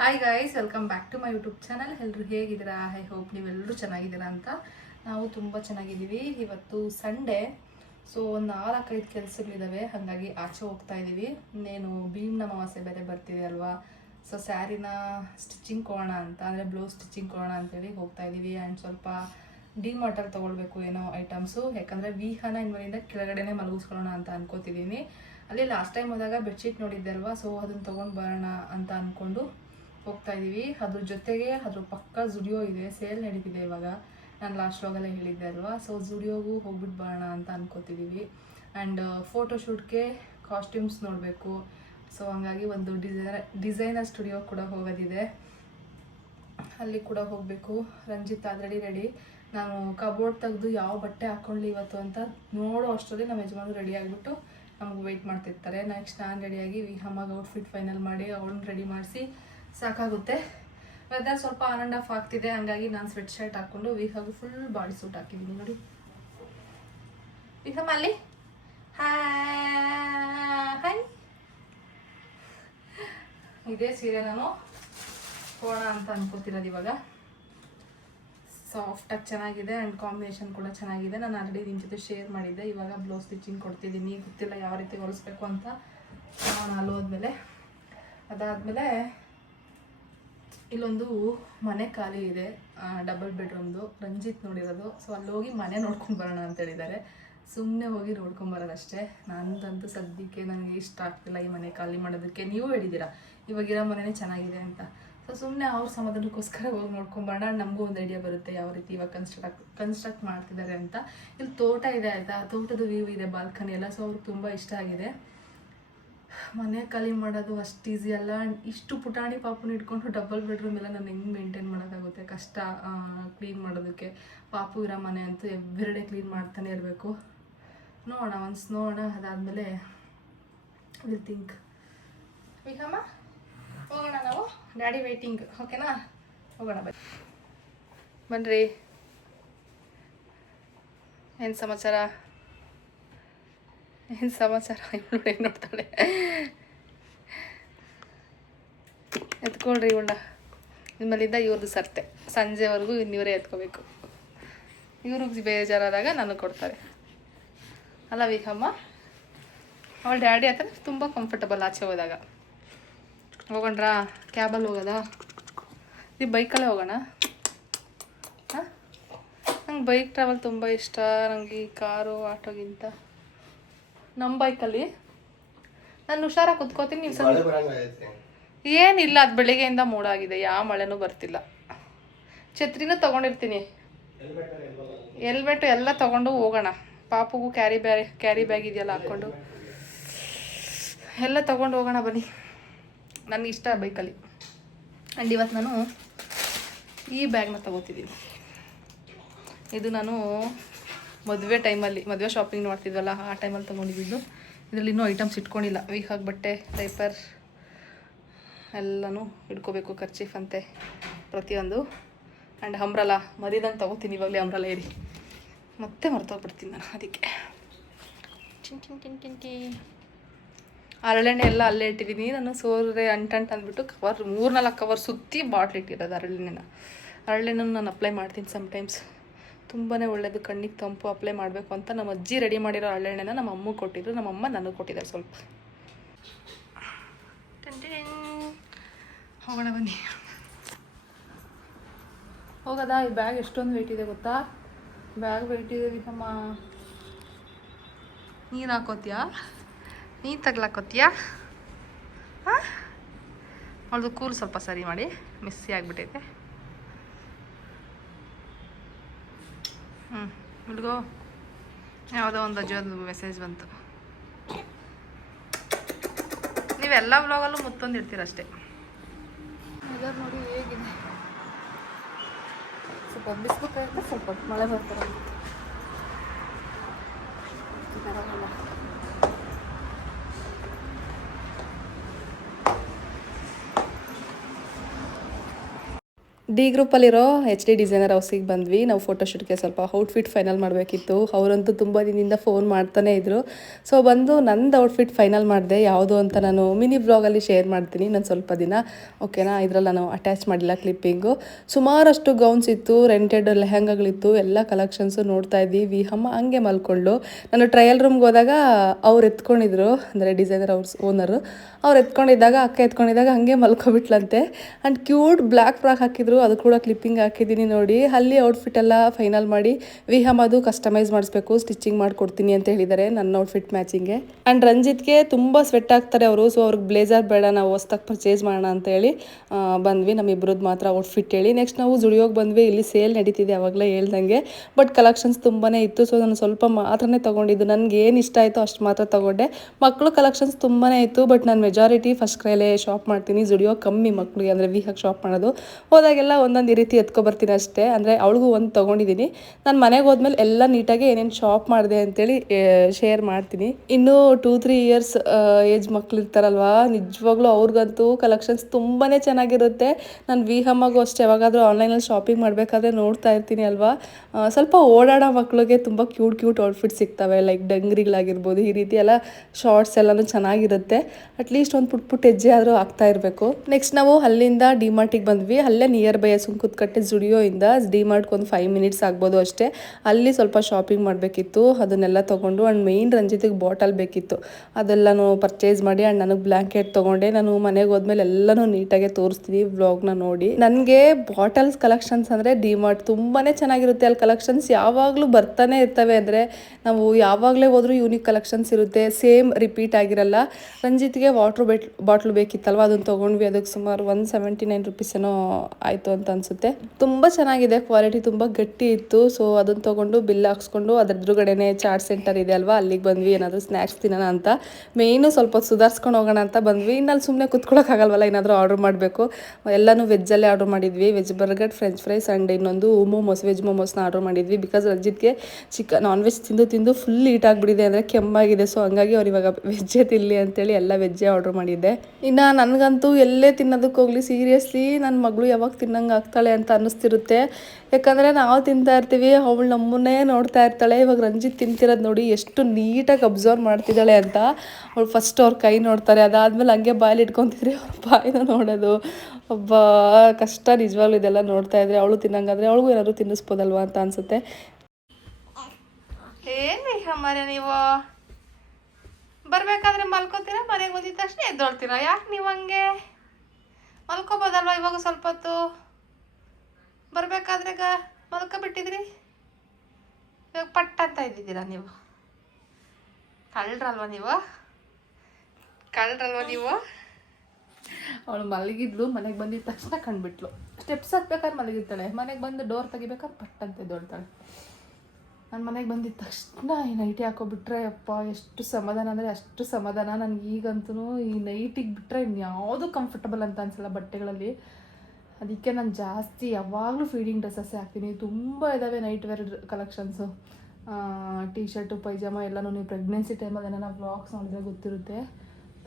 Hi guys, welcome back to my YouTube channel. ಎಲ್ಲರೂ ಹೇಗಿದ್ದೀರಾ? I hope ನೀವೆಲ್ಲರೂ ಚೆನ್ನಾಗಿದ್ದೀರಾ ಅಂತ. ನಾವು ತುಂಬ ಚೆನ್ನಾಗಿದ್ದೀವಿ. ಇವತ್ತು ಸಂಡೇ, ಸೊ ಒಂದು 4-5 ಕೆಲಸಗಳಿದ್ದಾವೆ, ಹಾಗಾಗಿ ಆಚೆ ಹೋಗ್ತಾ ಇದ್ದೀವಿ. ಇನ್ನೇನು ಭೀಮ್ನ ಅಮಾವಾಸ್ಯೆ ಬೇರೆ ಬರ್ತಿದೆ ಅಲ್ವಾ, ಸೊ ಸ್ಯಾರಿನ ಸ್ಟಿಚಿಂಗ್ ಕೊಡೋಣ ಅಂತ, ಅಂದರೆ ಬ್ಲೌಸ್ ಸ್ಟಿಚಿಂಗ್ ಕೊಡೋಣ ಅಂತೇಳಿ ಹೋಗ್ತಾ ಇದ್ದೀವಿ. ಆ್ಯಂಡ್ ಸ್ವಲ್ಪ ಡಿಮಾರ್ಟಲ್ಲಿ ತೊಗೊಳ್ಬೇಕು ಏನೋ ಐಟಮ್ಸು, ಯಾಕಂದರೆ ವಿಹಾನ ಇನ್ಮೇಲಿಂದ ಕೆಳಗಡೆನೇ ಮಲಗಿಸ್ಕೊಳ್ಳೋಣ ಅಂತ ಅನ್ಕೋತಿದ್ದೀನಿ. ಅಲ್ಲಿ ಲಾಸ್ಟ್ ಟೈಮ್ ಹೋದಾಗ ಬೆಡ್ಶೀಟ್ ನೋಡಿದ್ದೆ ಅಲ್ವಾ, ಸೊ ಅದನ್ನು ತೊಗೊಂಡು ಬರೋಣ ಅಂತ ಅಂದ್ಕೊಂಡು ಹೋಗ್ತಾ ಇದ್ದೀವಿ. ಅದ್ರ ಜೊತೆಗೆ ಅದ್ರ ಪಕ್ಕ ಜುಡಿಯೋ ಇದೆ, ಸೇಲ್ ನಡೀತಿದೆ ಇವಾಗ. ನಾನು ಲಾಸ್ಟ್ ವ್ಲಾಗಲ್ಲೇ ಹೇಳಿದ್ದೆ ಅಲ್ವಾ, ಸೊ ಜುಡಿಯೋಗೂ ಹೋಗ್ಬಿಟ್ಟು ಬರೋಣ ಅಂತ ಅನ್ಕೋತಿದ್ದೀವಿ. ಆ್ಯಂಡ್ ಫೋಟೋಶೂಟ್ಗೆ ಕಾಸ್ಟ್ಯೂಮ್ಸ್ ನೋಡಬೇಕು, ಸೊ ಹಂಗಾಗಿ ಒಂದು ಡಿಸೈನರ್ ಸ್ಟುಡಿಯೋ ಕೂಡ ಹೋಗೋದಿದೆ, ಅಲ್ಲಿ ಕೂಡ ಹೋಗಬೇಕು. Ranjith already ready. ನಾನು ಕಬೋರ್ಡ್ ತೆಗೆದು ಯಾವ ಬಟ್ಟೆ ಹಾಕ್ಕೊಳ್ಳಿ ಇವತ್ತು ಅಂತ ನೋಡೋ ಅಷ್ಟರಲ್ಲಿ ನಮ್ಮ ಯಜಮಾನರು ರೆಡಿ ಆಗಿಬಿಟ್ಟು ನಮ್ಗೆ ವೆಯ್ಟ್ ಮಾಡ್ತಿರ್ತಾರೆ. ನೆಕ್ಸ್ಟ್ ನಾನು ರೆಡಿಯಾಗಿ ವಿಹಮ್ಮಗೆ ಔಟ್ಫಿಟ್ ಫೈನಲ್ ಮಾಡಿ ಅವಳನ್ನ ರೆಡಿ ಮಾಡಿಸಿ ಸಾಕಾಗುತ್ತೆ. ವೆದರ್ ಸ್ವಲ್ಪ ಆನ್ ಆ್ಯಂಡ್ ಆಫ್ ಆಗ್ತಿದೆ, ಹಂಗಾಗಿ ನಾನು ಸ್ವೆಟ್ ಶರ್ಟ್ ಹಾಕ್ಕೊಂಡು ವಿಹಾಗೂ ಫುಲ್ ಬಾಡಿ ಸೂಟ್ ಹಾಕಿದ್ದೀನಿ. ನೋಡಿ ವಿಹಮ್ಮ ಅಲ್ಲಿ ಹಾಯ್. ಇದೇ ಸೀರೆ ನಾನು ಹೋಗೋಣ ಅಂತ ಅನ್ಕೋತಿರೋದು ಇವಾಗ. ಸಾಫ್ಟಾಗಿ ಚೆನ್ನಾಗಿದೆ ಆ್ಯಂಡ್ ಕಾಂಬಿನೇಷನ್ ಕೂಡ ಚೆನ್ನಾಗಿದೆ. ನಾನು ಆಲ್ರೆಡಿ ನಿಮ್ಮ ಜೊತೆ ಶೇರ್ ಮಾಡಿದ್ದೆ. ಇವಾಗ ಬ್ಲೌಸ್ ಸ್ಟಿಚಿಂಗ್ ಕೊಡ್ತಿದ್ದೀನಿ, ಗೊತ್ತಿಲ್ಲ ಯಾವ ರೀತಿ ಹೊಲಿಸ್ಬೇಕು ಅಂತ. ನಾನು ಅಲ್ಲೋದ್ಮೇಲೆ ಅದಾದಮೇಲೆ ಇಲ್ಲೊಂದು ಮನೆ ಖಾಲಿ ಇದೆ, ಡಬಲ್ ಬೆಡ್ರೂಮ್ದು, ರಂಜಿತ್ ನೋಡಿರೋದು. ಸೊ ಅಲ್ಲಿ ಹೋಗಿ ಮನೆ ನೋಡ್ಕೊಂಡು ಬರೋಣ ಅಂತ ಹೇಳಿದ್ದಾರೆ. ಸುಮ್ಮನೆ ಹೋಗಿ ನೋಡ್ಕೊಂಬರೋದಷ್ಟೇ. ನಂದಂತೂ ಸದ್ಯಕ್ಕೆ ನನಗೆ ಇಷ್ಟ ಆಗ್ತಿಲ್ಲ ಈ ಮನೆ ಖಾಲಿ ಮಾಡೋದಕ್ಕೆ. ನೀವು ಹೇಳಿದ್ದೀರಾ ಇವಾಗಿರೋ ಮನೆಯೇ ಚೆನ್ನಾಗಿದೆ ಅಂತ, ಸೊ ಸುಮ್ಮನೆ ಅವ್ರ ಸಮಾಧಾನಕ್ಕೋಸ್ಕರ ಹೋಗಿ ನೋಡ್ಕೊಂಬರೋಣ. ನಮಗೂ ಒಂದು ಐಡಿಯಾ ಬರುತ್ತೆ ಯಾವ ರೀತಿ ಇವಾಗ ಕನ್ಸ್ಟ್ರಕ್ಟ್ ಮಾಡ್ತಿದ್ದಾರೆ ಅಂತ. ಇಲ್ಲಿ ತೋಟ ಇದೆ ಆಯಿತಾ, ತೋಟದ ವ್ಯೂ ಇದೆ, ಬಾಲ್ಕನಿ ಎಲ್ಲ. ಸೊ ಅವ್ರಿಗೆ ತುಂಬ ಇಷ್ಟ ಆಗಿದೆ. ಮನೆ ಖಾಲಿ ಮಾಡೋದು ಅಷ್ಟು ಈಸಿ ಅಲ್ಲ. ಇಷ್ಟು ಪುಟಾಣಿ ಪಾಪುನ ಇಟ್ಕೊಂಡು ಡಬಲ್ ಬೆಡ್ರೂಮ್ ಎಲ್ಲ ನಾನು ಹೆಂಗೆ ಮೇಂಟೈನ್ ಮಾಡೋಕ್ಕಾಗುತ್ತೆ, ಕಷ್ಟ ಕ್ಲೀನ್ ಮಾಡೋದಕ್ಕೆ. ಪಾಪು ಇರೋ ಮನೆ ಅಂತೂ ಎವ್ರಿಡೇ ಕ್ಲೀನ್ ಮಾಡ್ತಾನೆ ಇರಬೇಕು. ನೋಡೋಣ, ನೋಡೋಣ. ಅದಾದಮೇಲೆ ವಿಲ್ ಥಿಂಕ್. ವಿಹಮ್ಮ ಹೋಗೋಣ, ನಾವು ಡ್ಯಾಡಿ ವೇಟಿಂಗ್, ಓಕೆನಾ? ಹೋಗೋಣ ಬನ್ನಿರಿ. ಏನು ಸಮಾಚಾರ? ಇವಳು ಏನು ನೋಡ್ತಾಳೆ? ಎತ್ಕೊಳ್ರಿ ಇವಳ. ನಿಮ್ಮಲ್ಲಿಂದ ಇವ್ರದ್ದು ಸರ್ತೆ, ಸಂಜೆವರೆಗೂ ಇನ್ನಿವರೇ ಎತ್ಕೋಬೇಕು. ಇವ್ರಿಗೆ ಬೇಜಾರಾದಾಗ ನನಗೆ ಕೊಡ್ತಾರೆ ಅಲ್ಲ ವಿಹಮ್ಮ? ಅವಳ ಡ್ಯಾಡಿ ಹತ್ರ ತುಂಬ ಕಂಫರ್ಟಬಲ್ ಆಚೆ ಹೋದಾಗ. ಹೋಗೋಣ್ರಾ? ಕ್ಯಾಬಲ್ಲಿ ಹೋಗೋದಾ? ಇದು ಬೈಕಲ್ಲೇ ಹೋಗೋಣ? ಹಾಂ, ನಂಗೆ ಬೈಕ್ ಟ್ರಾವೆಲ್ ತುಂಬ ಇಷ್ಟ. ನನಗೆ ಈ ಕಾರು ಆಟೋಗಿಂತ ನಮ್ಮ ಬೈಕಲ್ಲಿ ನಾನು ಹುಷಾರಾಗಿ ಕುತ್ಕೋತೀನಿ. ನೀವು ಏನಿಲ್ಲ, ಅದು ಬೆಳಿಗ್ಗೆಯಿಂದ ಮೂಡಾಗಿದೆ, ಯಾವ ಮಳೆನೂ ಬರ್ತಿಲ್ಲ. ಛತ್ರಿನೂ ತೊಗೊಂಡಿರ್ತೀನಿ, ಹೆಲ್ಮೆಟ್ ಎಲ್ಲ ತೊಗೊಂಡು ಹೋಗೋಣ. ಪಾಪುಗೂ ಕ್ಯಾರಿ ಬ್ಯಾಗ್ ಇದೆಯಲ್ಲ, ಹಾಕ್ಕೊಂಡು ಎಲ್ಲ ತೊಗೊಂಡು ಹೋಗೋಣ ಬನ್ನಿ. ನನಗೆ ಇಷ್ಟ ಬೈಕಲ್ಲಿ. ಆ್ಯಂಡ್ ಇವತ್ತು ನಾನು ಈ ಬ್ಯಾಗ್ನ ತೊಗೋತಿದ್ದೀನಿ. ಇದು ನಾನು ಮದುವೆ ಶಾಪಿಂಗ್ ಮಾಡ್ತಿದ್ವಲ್ಲ, ಆ ಟೈಮಲ್ಲಿ ತೊಗೊಂಡಿದ್ದು. ಇದರಲ್ಲಿ ಇನ್ನೂ ಐಟಮ್ಸ್ ಇಟ್ಕೊಂಡಿಲ್ಲ. ವಿಹಾಗ್ ಬಟ್ಟೆ, ಡೈಪರ್ ಎಲ್ಲನೂ ಇಟ್ಕೋಬೇಕು, ಖರ್ಚೀಫ್ ಅಂತೆ ಪ್ರತಿಯೊಂದು. ಆ್ಯಂಡ್ ಅಂಬ್ರಲ್ಲ ಮರಿದಂಗೆ ತೊಗೋತೀನಿ ಇವಾಗಲೇ. ಅಂಬ್ರಲ್ಲ ಇರಿ, ಮತ್ತೆ ಮರ್ತೋಗ್ಬಿಡ್ತೀನಿ ನಾನು ಅದಕ್ಕೆ. ಹರಳೆಣ್ಣೆ ಎಲ್ಲ ಅಲ್ಲೇ ಇಟ್ಟಿದ್ದೀನಿ ನಾನು. ಸೋರೆ ಅಂಟಂಟು ಅಂದ್ಬಿಟ್ಟು ಕವರ್ 3-4 ಕವರ್ ಸುತ್ತಿ ಬಾಟ್ಲ್ ಇಟ್ಟಿರೋದು ಹರಳೆಣ್ಣೆನ ನಾನು ಅಪ್ಲೈ ಮಾಡ್ತೀನಿ ಸಮ್ಟೈಮ್ಸ್. ತುಂಬಾ ಒಳ್ಳೆಯದು, ಕಣ್ಣಿಗೆ ತಂಪು. ಅಪ್ಲೈ ಮಾಡಬೇಕು ಅಂತ ನಮ್ಮ ಅಜ್ಜಿ ರೆಡಿ ಮಾಡಿರೋ ಹರಳೆಣ್ಣೆನ ನಮ್ಮ ಅಮ್ಮಗೆ ಕೊಟ್ಟಿದ್ರು, ನಮ್ಮ ಅಮ್ಮ ನನಗೆ ಕೊಟ್ಟಿದ್ದಾರೆ ಸ್ವಲ್ಪ. ಹೋಗೋಣ ಬನ್ನಿ. ಹೋಗೋದಾ? ಈ ಬ್ಯಾಗ್ ಎಷ್ಟೊಂದು ವೆಯ್ಟ್ ಇದೆ ಗೊತ್ತಾ? ಬ್ಯಾಗ್ ವೆಯ್ಟ್ ಇದೆ ವಿಹಮ್ಮ. ನೀನು ಹಾಕೋತೀಯಾ? ನೀನು ತಗ್ಲಾಕೋತೀಯಾ? ಹಾಂ, ಅವ್ಳದು ಕೂಲ್ ಸ್ವಲ್ಪ ಸರಿ ಮಾಡಿ, ಮಿಸ್ಸಿ ಆಗಿಬಿಟ್ಟೈತೆ. ಇಲ್ಗೋ, ಯಾವುದೋ ಒಂದು ಅಜ್ಜೋದು ಮೆಸೇಜ್ ಬಂತು. ನೀವೆಲ್ಲ ವ್ಲಾಗಲ್ಲೂ ಮುತ್ತೊಂದು ಇರ್ತೀರಷ್ಟೇ. ವೆದರ್ ನೋಡಿ ಹೇಗಿದೆ. ಸ್ವಲ್ಪ ಬಿಸ್ಬೇಕಾಗುತ್ತೆ, ಸ್ವಲ್ಪ ಮಳೆ ಬರ್ತಾರೆ. ಡಿ ಗ್ರೂಪಲ್ಲಿರೋ HD ಡಿಸೈನರ್ ಹೌಸಿಗೆ ಬಂದ್ವಿ. ನಾವು ಫೋಟೋಶೂಟ್ಗೆ ಸ್ವಲ್ಪ ಔಟ್ಫಿಟ್ ಫೈನಲ್ ಮಾಡಬೇಕಿತ್ತು. ಅವರಂತೂ ತುಂಬ ದಿನದಿಂದ ಫೋನ್ ಮಾಡ್ತಾನೇ ಇದ್ದರು. ಸೊ ಬಂದು ನಂದು ಔಟ್ಫಿಟ್ ಫೈನಲ್ ಮಾಡಿದೆ. ಯಾವುದು ಅಂತ ನಾನು ಮಿನಿ ಬ್ಲಾಗಲ್ಲಿ ಶೇರ್ ಮಾಡ್ತೀನಿ ನಾನು ಸ್ವಲ್ಪ ದಿನ, ಓಕೆನಾ. ಇದರಲ್ಲಿ ನಾನು ಅಟ್ಯಾಚ್ ಮಾಡಿಲ್ಲ ಕ್ಲಿಪ್ಪಿಂಗು. ಸುಮಾರಷ್ಟು ಗೌನ್ಸ್ ಇತ್ತು, ರೆಂಟೆಡ್ ಲೆಹಂಗಾಗಳಿತ್ತು, ಎಲ್ಲ ಕಲೆಕ್ಷನ್ಸು ನೋಡ್ತಾ ಇದ್ವಿ. ವಿಹಮ್ಮ ಹಂಗೆ ಮಲ್ಕೊಂಡು, ನಾನು ಟ್ರಯಲ್ ರೂಮ್ಗೆ ಹೋದಾಗ ಅವ್ರು ಎತ್ಕೊಂಡಿದ್ರು, ಅಂದರೆ ಡಿಸೈನರ್ ಓನರು. ಅವ್ರು ಎತ್ಕೊಂಡಿದ್ದಾಗ, ಅಕ್ಕ ಎತ್ಕೊಂಡಿದ್ದಾಗ ಹಂಗೆ ಮಲ್ಕೊಬಿಟ್ಲಂತೆ. ಆ್ಯಂಡ್ ಕ್ಯೂಟ್ ಬ್ಲ್ಯಾಕ್ ಫ್ರಾಕ್ ಹಾಕಿದ್ರು, ಅದು ಕೂಡ ಕ್ಲಿಪ್ಪಿಂಗ್ ಹಾಕಿದ್ದೀನಿ ನೋಡಿ. ಅಲ್ಲಿ ಔಟ್ಫಿಟ್ ಎಲ್ಲ ಫೈನಲ್ ಮಾಡಿ ವಿಹಮ್ ಅದು ಕಸ್ಟಮೈಸ್ ಮಾಡಿಸ್ಬೇಕು, ಸ್ಟಿಚಿಂಗ್ ಮಾಡಿಕೊಡ್ತೀನಿ ಅಂತ ಹೇಳಿದ್ದಾರೆ ನನ್ನ ಔಟ್ಫಿಟ್ ಮ್ಯಾಚಿಂಗ್ಗೆ. ಆ್ಯಂಡ್ ರಂಜಿತ್ಗೆ ತುಂಬ ಸ್ವೆಟ್ ಆಗ್ತಾರೆ ಅವರು, ಸೊ ಅವ್ರಿಗೆ ಬ್ಲೇಸರ್ ಬೇಡ, ನಾವು ಹೊಸ್ದಾಗಿ ಪರ್ಚೇಸ್ ಮಾಡೋಣ ಅಂತೇಳಿ ಬಂದ್ವಿ. ನಮ್ಮಿಬ್ರದ್ದು ಮಾತ್ರ ಔಟ್ಫಿಟ್ ಹೇಳಿ. ನೆಕ್ಸ್ಟ್ ನಾವು ಜುಡಿಯೋಗೆ ಬಂದ್ವಿ. ಇಲ್ಲಿ ಸೇಲ್ ನಡೀತಿದೆ ಆವಾಗಲೇ ಹೇಳ್ದಂಗೆ, ಬಟ್ ಕಲೆಕ್ಷನ್ಸ್ ತುಂಬಾ ಇತ್ತು. ಸೊ ನಾನು ಸ್ವಲ್ಪ ಮಾತ್ರನೇ ತೊಗೊಂಡಿದ್ದು, ನನಗೆ ಏನು ಇಷ್ಟ ಆಯಿತು ಅಷ್ಟು ಮಾತ್ರ ತೊಗೊಂಡೆ. ಮಕ್ಕಳು ಕಲೆಕ್ಷನ್ಸ್ ತುಂಬಾ ಇತ್ತು, ಬಟ್ ನಾನು ಮೆಜಾರಿಟಿ ಫಸ್ಟ್ ಕ್ರೈಲೇ ಶಾಪ್ ಮಾಡ್ತೀನಿ. ಜುಡಿಯೋ ಕಮ್ಮಿ ಮಕ್ಕಳಿಗೆ, ಅಂದರೆ ವಿಹಾಗೆ ಶಾಪ್ ಮಾಡೋದು. ಹೋದಾಗೆಲ್ಲ ಒಂದೊಂದು ಈ ರೀತಿ ಎತ್ಕೊಬರ್ತೀನಿ ಅಷ್ಟೇ. ಅಂದರೆ ಅವಳಿಗೂ ಒಂದು ತೊಗೊಂಡಿದ್ದೀನಿ. ನಾನು ಮನೆಗೆ ಹೋದ್ಮೇಲೆ ಎಲ್ಲ ನೀಟಾಗಿ ಏನೇನು ಶಾಪ್ ಮಾಡಿದೆ ಅಂತೇಳಿ ಶೇರ್ ಮಾಡ್ತೀನಿ. ಇನ್ನೂ 2-3 ಇಯರ್ಸ್ ಏಜ್ ಮಕ್ಳು ಇರ್ತಾರಲ್ವ, ನಿಜವಾಗ್ಲೂ ಅವ್ರಿಗಂತೂ ಕಲೆಕ್ಷನ್ಸ್ ತುಂಬಾ ಚೆನ್ನಾಗಿರುತ್ತೆ. ನಾನು ವಿಹಮ್ಮಗೂ ಅಷ್ಟೇ ಯಾವಾಗಾದರೂ ಆನ್ಲೈನಲ್ಲಿ ಶಾಪಿಂಗ್ ಮಾಡಬೇಕಾದ್ರೆ ನೋಡ್ತಾ ಇರ್ತೀನಿ ಅಲ್ವಾ. ಸ್ವಲ್ಪ ಓಡಾಡೋ ಮಕ್ಕಳಿಗೆ ತುಂಬ ಕ್ಯೂಟ್ ಔಟ್ಫಿಟ್ ಸಿಗ್ತವೆ, ಲೈಕ್ ಡಂಗ್ರಿಗಳಾಗಿರ್ಬೋದು, ಈ ರೀತಿ ಎಲ್ಲ ಶಾರ್ಟ್ಸ್ ಎಲ್ಲನೂ ಚೆನ್ನಾಗಿರುತ್ತೆ. ಅಟ್ಲೀಸ್ಟ್ ಒಂದು ಪುಟ್ ಹೆಜ್ಜೆ ಆದರೂ ಆಗ್ತಾ ಇರಬೇಕು. ನೆಕ್ಸ್ಟ್ ನಾವು ಅಲ್ಲಿಂದ ಡಿಮಾರ್ಟಿಗೆ ಬಂದ್ವಿ. ಅಲ್ಲೇ ನಿಯರ್ ಬೈ ಸುಂಕುತ್ಕಟ್ಟೆ ಜುಡಿಯೋಯಿಂದ ಡಿಮಾರ್ಟ್ಗೆ ಒಂದು 5 ಮಿನಿಟ್ಸ್ ಆಗ್ಬೋದು ಅಷ್ಟೇ. ಅಲ್ಲಿ ಸ್ವಲ್ಪ ಶಾಪಿಂಗ್ ಮಾಡಬೇಕಿತ್ತು, ಅದನ್ನೆಲ್ಲ ತೊಗೊಂಡು. ಆ್ಯಂಡ್ ಮೇಯ್ನ್ ರಂಜಿತಿಗೆ ಬಾಟಲ್ ಬೇಕಿತ್ತು, ಅದೆಲ್ಲನೂ ಪರ್ಚೇಸ್ ಮಾಡಿ. ಆ್ಯಂಡ್ ನನಗೆ ಬ್ಲ್ಯಾಂಕೆಟ್ ತೊಗೊಂಡೆ. ನಾನು ಮನೆಗೆ ಹೋದ್ಮೇಲೆ ಎಲ್ಲನೂ ನೀಟಾಗೆ ತೋರಿಸ್ತೀನಿ ವ್ಲಾಗ್ನ ನೋಡಿ. ನನಗೆ ಬಾಟಲ್ಸ್ ಕಲೆಕ್ಷನ್ಸ್ ಅಂದರೆ ಡಿಮಾರ್ಟ್ ತುಂಬಾ ಚೆನ್ನಾಗಿರುತ್ತೆ. ಅಲ್ಲಿ ಕಲೆಕ್ಷನ್ಸ್ ಯಾವಾಗಲೂ ಬರ್ತಾನೆ ಇರ್ತವೆ, ಅಂದರೆ ನಾವು ಯಾವಾಗಲೇ ಹೋದ್ರೂ ಯೂನಿಕ್ ಕಲೆಕ್ಷನ್ಸ್ ಇರುತ್ತೆ, ಸೇಮ್ ರಿಪೀಟ್ ಆಗಿರಲ್ಲ. ರಂಜಿತ್ಗೆ ವಾಟ್ರ್ ಬಾಟ್ಲ್ ಬೇಕಿತ್ತಲ್ವ, ಅದನ್ನು ತೊಗೊಂಡ್ವಿ. ಅದಕ್ಕೆ ಸುಮಾರು 179 ರುಪೀಸ್ ಏನೋ ಆಯಿತು ಅಂತ ಅನಿಸುತ್ತೆ. ತುಂಬ ಚೆನ್ನಾಗಿದೆ, ಕ್ವಾಲಿಟಿ ತುಂಬ ಗಟ್ಟಿ ಇತ್ತು. ಸೊ ಅದನ್ನು ತೊಗೊಂಡು ಬಿಲ್ ಹಾಕ್ಸ್ಕೊಂಡು ಅದ್ರ ಎದುರುಗಡೆನೇ ಚಾಟ್ ಸೆಂಟರ್ ಇದೆ ಅಲ್ವಾ, ಅಲ್ಲಿಗೆ ಬಂದ್ವಿ ಏನಾದರೂ ಸ್ನ್ಯಾಕ್ಸ್ ತಿನ್ನೋಣ ಅಂತ. ಮೇಯ್ನು ಸ್ವಲ್ಪ ಸುಧಾರಿಸ್ಕೊಂಡು ಹೋಗೋಣ ಅಂತ ಬಂದ್ವಿ. ಇನ್ನಲ್ಲಿ ಸುಮ್ಮನೆ ಕುತ್ಕೊಳ್ಳೋಕ್ಕಾಗಲ್ವಲ್ಲ, ಏನಾದರೂ ಆರ್ಡ್ರ್ ಮಾಡಬೇಕು. ಎಲ್ಲನೂ ವೆಜ್ಜಲ್ಲೇ ಆರ್ಡ್ರ್ ಮಾಡಿದ್ವಿ, veg burger, French fries and ಇನ್ನೊಂದು ಮೋಮೋಸ್, ವೆಜ್ ಮೋಮೋಸ್ನ ಆರ್ಡ್ರ್ ಮಾಡಿದ್ವಿ. ಬಿಕಾಸ್ ರಂಜಿತ್ಗೆ ನಾನ್ ವೆಜ್ ತಿಂದು ಫುಲ್ ಹೀಟ್ ಆಗಿಬಿಟ್ಟಿದೆ, ಅಂದರೆ ಕೆಮ್ಮಾಗಿದೆ. ಸೊ ಹಂಗಾಗಿ ಅವ್ರು ಇವಾಗ ವೆಜ್ಜೇ ತಿನ್ನಲಿ ಅಂತೇಳಿ ಎಲ್ಲ ವೆಜ್ಜೇ ಆರ್ಡ್ರ್ ಮಾಡಿದ್ದೆ. ಇನ್ನು ನನಗಂತೂ ಎಲ್ಲೇ ತಿನ್ನೋದಕ್ಕೆ ಹೋಗಲಿ, ಸೀರಿಯಸ್ಲಿ ನನ್ನ ಮಗಳು ಯಾವಾಗ ತಿನ್ನಂಗೆ ಆಗ್ತಾಳೆ ಅಂತ ಅನ್ನಿಸ್ತಿರುತ್ತೆ. ಯಾಕಂದರೆ ನಾವು ತಿಂತಾ ಇರ್ತೀವಿ, ಅವಳು ನಮ್ಮನ್ನೇ ನೋಡ್ತಾ ಇರ್ತಾಳೆ. ಇವಾಗ ರಂಜಿತ್ ತಿಂತಿರೋದು ನೋಡಿ ಎಷ್ಟು ನೀಟಾಗಿ ಅಬ್ಸರ್ವ್ ಮಾಡ್ತಿದ್ದಾಳೆ ಅಂತ. ಅವಳು ಫಸ್ಟ್ ಅವ್ರ ಕೈ ನೋಡ್ತಾರೆ, ಅದಾದಮೇಲೆ ಹಂಗೆ ಬಾಯಲ್ಲಿ ಇಟ್ಕೊತಿದ್ರೆ ಅವ್ರ ಬಾಯಿನ ನೋಡೋದು. ಒಬ್ಬ ಕಷ್ಟ ನಿಜವಾಗ್ಲೂ ಇದೆಲ್ಲ ನೋಡ್ತಾ ಇದ್ರೆ. ಅವಳು ತಿನ್ನಂಗಾದ್ರೆ ಅವಳಿಗೂ ಏನಾದರೂ ತಿನ್ನಿಸ್ಬೋದಲ್ವಾ ಅಂತ ಅನಿಸುತ್ತೆ. ಏನು ಅಮ್ಮರೇ ನೀವು ಬರಬೇಕಾದ್ರೆ ಮಲ್ಕೋತೀರಾ, ಮನೆಗೆ ಬಂದಿದ ತಕ್ಷಣ ಎದ್ದೊಳ್ತೀರಾ? ಯಾಕೆ ನೀವು ಹಂಗೆ ಮಲ್ಕೋಬೋದಲ್ವ ಇವಾಗ ಸ್ವಲ್ಪ ಹೊತ್ತು? ಬರಬೇಕಾದ್ರೆ ಮಲ್ಕೊಬಿಟ್ಟಿದ್ರಿ, ಇವಾಗ ಪಟ್ಟ ಅಂತ ಇದ್ದಿದ್ದೀರಾ ನೀವು? ಕಳ್ರಲ್ವ ನೀವು? ಅವಳು ಮಲಗಿದ್ಲು, ಮನೆಗೆ ಬಂದಿದ್ದ ತಕ್ಷಣ ಕಂಡುಬಿಟ್ಲು. ಸ್ಟೆಪ್ಸ್ ಹತ್ಬೇಕಾದ್ರೆ ಮಲಗಿರ್ತಾಳೆ, ಮನೆಗೆ ಬಂದು ಡೋರ್ ತೆಗಿಬೇಕಾದ್ರೆ ಪಟ್ಟ ಅಂತ ಎದ್ದೊಳ್ತಾಳೆ. ನಾನು ಮನೆಗೆ ಬಂದಿದ್ದ ತಕ್ಷಣ ಈ ನೈಟಿ ಹಾಕೋಬಿಟ್ರೆ ಅಪ್ಪ ಎಷ್ಟು ಸಮಾಧಾನ ಅಂದರೆ ಅಷ್ಟು ಸಮಾಧಾನ. ನನಗೆ ಈಗಂತೂ ಈ ನೈಟಿಗೆ ಬಿಟ್ಟರೆ ಇನ್ಯಾವುದೂ ಕಂಫರ್ಟಬಲ್ ಅಂತ ಅನಿಸಲ್ಲ ಬಟ್ಟೆಗಳಲ್ಲಿ. ಅದಕ್ಕೆ ನಾನು ಜಾಸ್ತಿ ಯಾವಾಗಲೂ ಫೀಡಿಂಗ್ ಡ್ರೆಸ್ಸಸ್ಸೇ ಹಾಕ್ತೀನಿ. ತುಂಬ ಇದ್ದಾವೆ night wear collections, T shirt, ಪೈಜಾಮ ಎಲ್ಲನೂ. ನೀವು ಪ್ರೆಗ್ನೆನ್ಸಿ ಟೈಮಲ್ಲಿ ಏನಾರ ವ್ಲಾಗ್ಸ್ ನೋಡಿದ್ರೆ ಗೊತ್ತಿರುತ್ತೆ,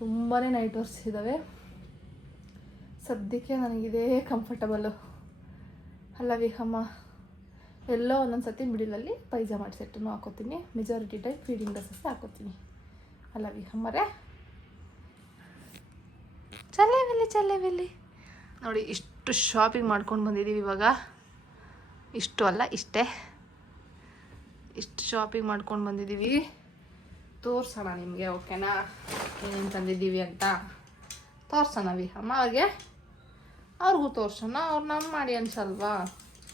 ತುಂಬಾ ನೈಟ್ ವೇರ್ಸ್ ಇದ್ದಾವೆ. ಸದ್ಯಕ್ಕೆ ನನಗಿದೇ ಕಂಫರ್ಟಬಲ್ಲು ಅಲ್ಲ ವಿಹಮ್ಮ. ಎಲ್ಲೋ ಒಂದೊಂದು ಸತಿ ಮಿಡಿಲಲ್ಲಿ ಪೈಜಾಮ ಸೆಟ್ಟನ್ನು ಹಾಕೋತೀನಿ, ಮೆಜಾರಿಟಿ ಟೈಮ್ ಫೀಡಿಂಗ್ ಡ್ರೆಸ್ಸಸ್ ಹಾಕೋತೀನಿ ಅಲ್ಲ ವಿಹಮ್ಮರೇ. ಚಲ್ಲೆವಿಲ್ಲಿ ನೋಡಿ, ಇಷ್ಟು ಶಾಪಿಂಗ್ ಮಾಡ್ಕೊಂಡು ಬಂದಿದ್ದೀವಿ ಇವಾಗ. ಇಷ್ಟು ಅಲ್ಲ, ಇಷ್ಟು ಶಾಪಿಂಗ್ ಮಾಡ್ಕೊಂಡು ಬಂದಿದ್ದೀವಿ. ತೋರ್ಸೋಣ ನಿಮಗೆ, ಓಕೆನಾ? ಏನೇನು ತಂದಿದ್ದೀವಿ ಅಂತ ತೋರ್ಸೋಣ ವಿಹಮ್ಮ. ಅವ್ರಿಗೂ ತೋರ್ಸೋಣ. ಅವ್ರು ನಮ್ಮ ಮಾಡಿ ಅನ್ಸಲ್ವಾ,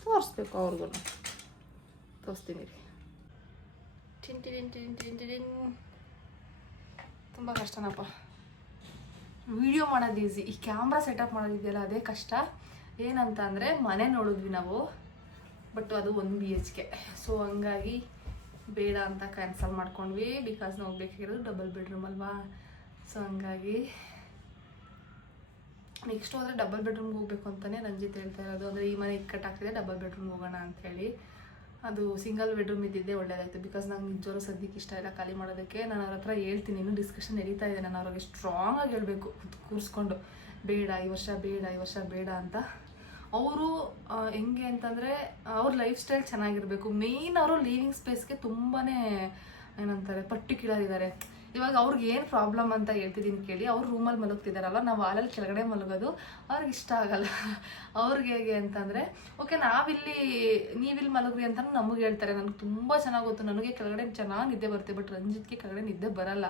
ತೋರಿಸ್ಬೇಕು ಅವ್ರಿಗೂ. ತೋರಿಸ್ತೀನಿ ರೀ. ತುಂಬ ಕಷ್ಟನಪ್ಪ ವಿಡಿಯೋ ಮಾಡೋದು ಈಸಿ, ಈ ಕ್ಯಾಮ್ರಾ ಸೆಟಪ್ ಮಾಡೋದಿದೆಯಲ್ಲ ಅದೇ ಕಷ್ಟ. ಏನಂತ ಅಂದರೆ ಮನೆ ನೋಡಿದ್ವಿ ನಾವು, ಬಟ್ ಅದು 1 BHK. ಸೊ ಹಂಗಾಗಿ ಬೇಡ ಅಂತ ಕ್ಯಾನ್ಸಲ್ ಮಾಡ್ಕೊಂಡ್ವಿ. ಬಿಕಾಸ್ ನಾವು ಬೇಕಾಗಿರೋದು ಡಬಲ್ ಬೆಡ್ರೂಮ್ ಅಲ್ವಾ. ಸೊ ಹಂಗಾಗಿ ನೆಕ್ಸ್ಟ್ ಹೋದರೆ ಡಬಲ್ ಬೆಡ್ರೂಮ್ಗೆ ಹೋಗಬೇಕು ಅಂತಲೇ ರಂಜಿತ್ ಹೇಳ್ತಾ ಇರೋದು. ಅಂದರೆ ಈ ಮನೆ ಇಕ್ಕಟ್ಟಾಗ್ತಿದೆ, ಡಬಲ್ ಬೆಡ್ರೂಮ್ಗೆ ಹೋಗೋಣ ಅಂಥೇಳಿ. ಅದು ಸಿಂಗಲ್ ಬೆಡ್ರೂಮ್ ಇದ್ದಿದ್ದೇ ಒಳ್ಳೇದಾಯಿತು. ಬಿಕಾಸ್ ನಂಗೆ ನಿಜವಾಗ್ಲೂ ಸದ್ಯಕ್ಕೆ ಇಷ್ಟ ಇಲ್ಲ ಖಾಲಿ ಮಾಡೋದಕ್ಕೆ. ನಾನು ಅವ್ರ ಹತ್ರ ಹೇಳ್ತೀನಿ, ಇನ್ನೂ ಡಿಸ್ಕಷನ್ ನಡೀತಾ ಇದೆ. ನಾನು ಅವ್ರಿಗೆ ಸ್ಟ್ರಾಂಗಾಗಿ ಹೇಳಬೇಕು ಕೂರಿಸ್ಕೊಂಡು, ಬೇಡ ಈ ವರ್ಷ ಬೇಡ ಅಂತ. ಅವರು ಹೆಂಗೆ ಅಂತಂದರೆ ಅವ್ರ ಲೈಫ್ ಸ್ಟೈಲ್ ಚೆನ್ನಾಗಿರಬೇಕು. ಮೇಯ್ನ್ ಅವರು ಲಿವಿಂಗ್ ಸ್ಪೇಸ್ಗೆ ತುಂಬಾ ಏನಂತಾರೆ ಪರ್ಟಿಕ್ಯುಲರ್ ಇದ್ದಾರೆ. ಇವಾಗ ಅವ್ರಿಗೆ ಏನು ಪ್ರಾಬ್ಲಮ್ ಅಂತ ಹೇಳ್ತಿದ್ದೀನಿ ಕೇಳಿ. ಅವ್ರು ರೂಮಲ್ಲಿ ಮಲಗ್ತಿದ್ದಾರಲ್ಲ, ನಾವು ಹಾಲಲ್ಲಿ ಕೆಳಗಡೆ ಮಲಗೋದು ಅವ್ರಿಗೆ ಇಷ್ಟ ಆಗಲ್ಲ. ಅವ್ರಿಗೆ ಹೇಗೆ ಅಂತಂದರೆ ಓಕೆ ನೀವಿಲ್ಲಿ ಮಲಗ್ರಿ ಅಂತ ನಮಗೆ ಹೇಳ್ತಾರೆ. ನನಗೆ ತುಂಬ ಚೆನ್ನಾಗಿ ಗೊತ್ತು, ನನಗೆ ಕೆಳಗಡೆ ಚೆನ್ನಾಗಿ ನಿದ್ದೆ ಬರುತ್ತೆ, ಬಟ್ ರಂಜಿತ್ಗೆ ಕೆಳಗಡೆ ನಿದ್ದೆ ಬರಲ್ಲ.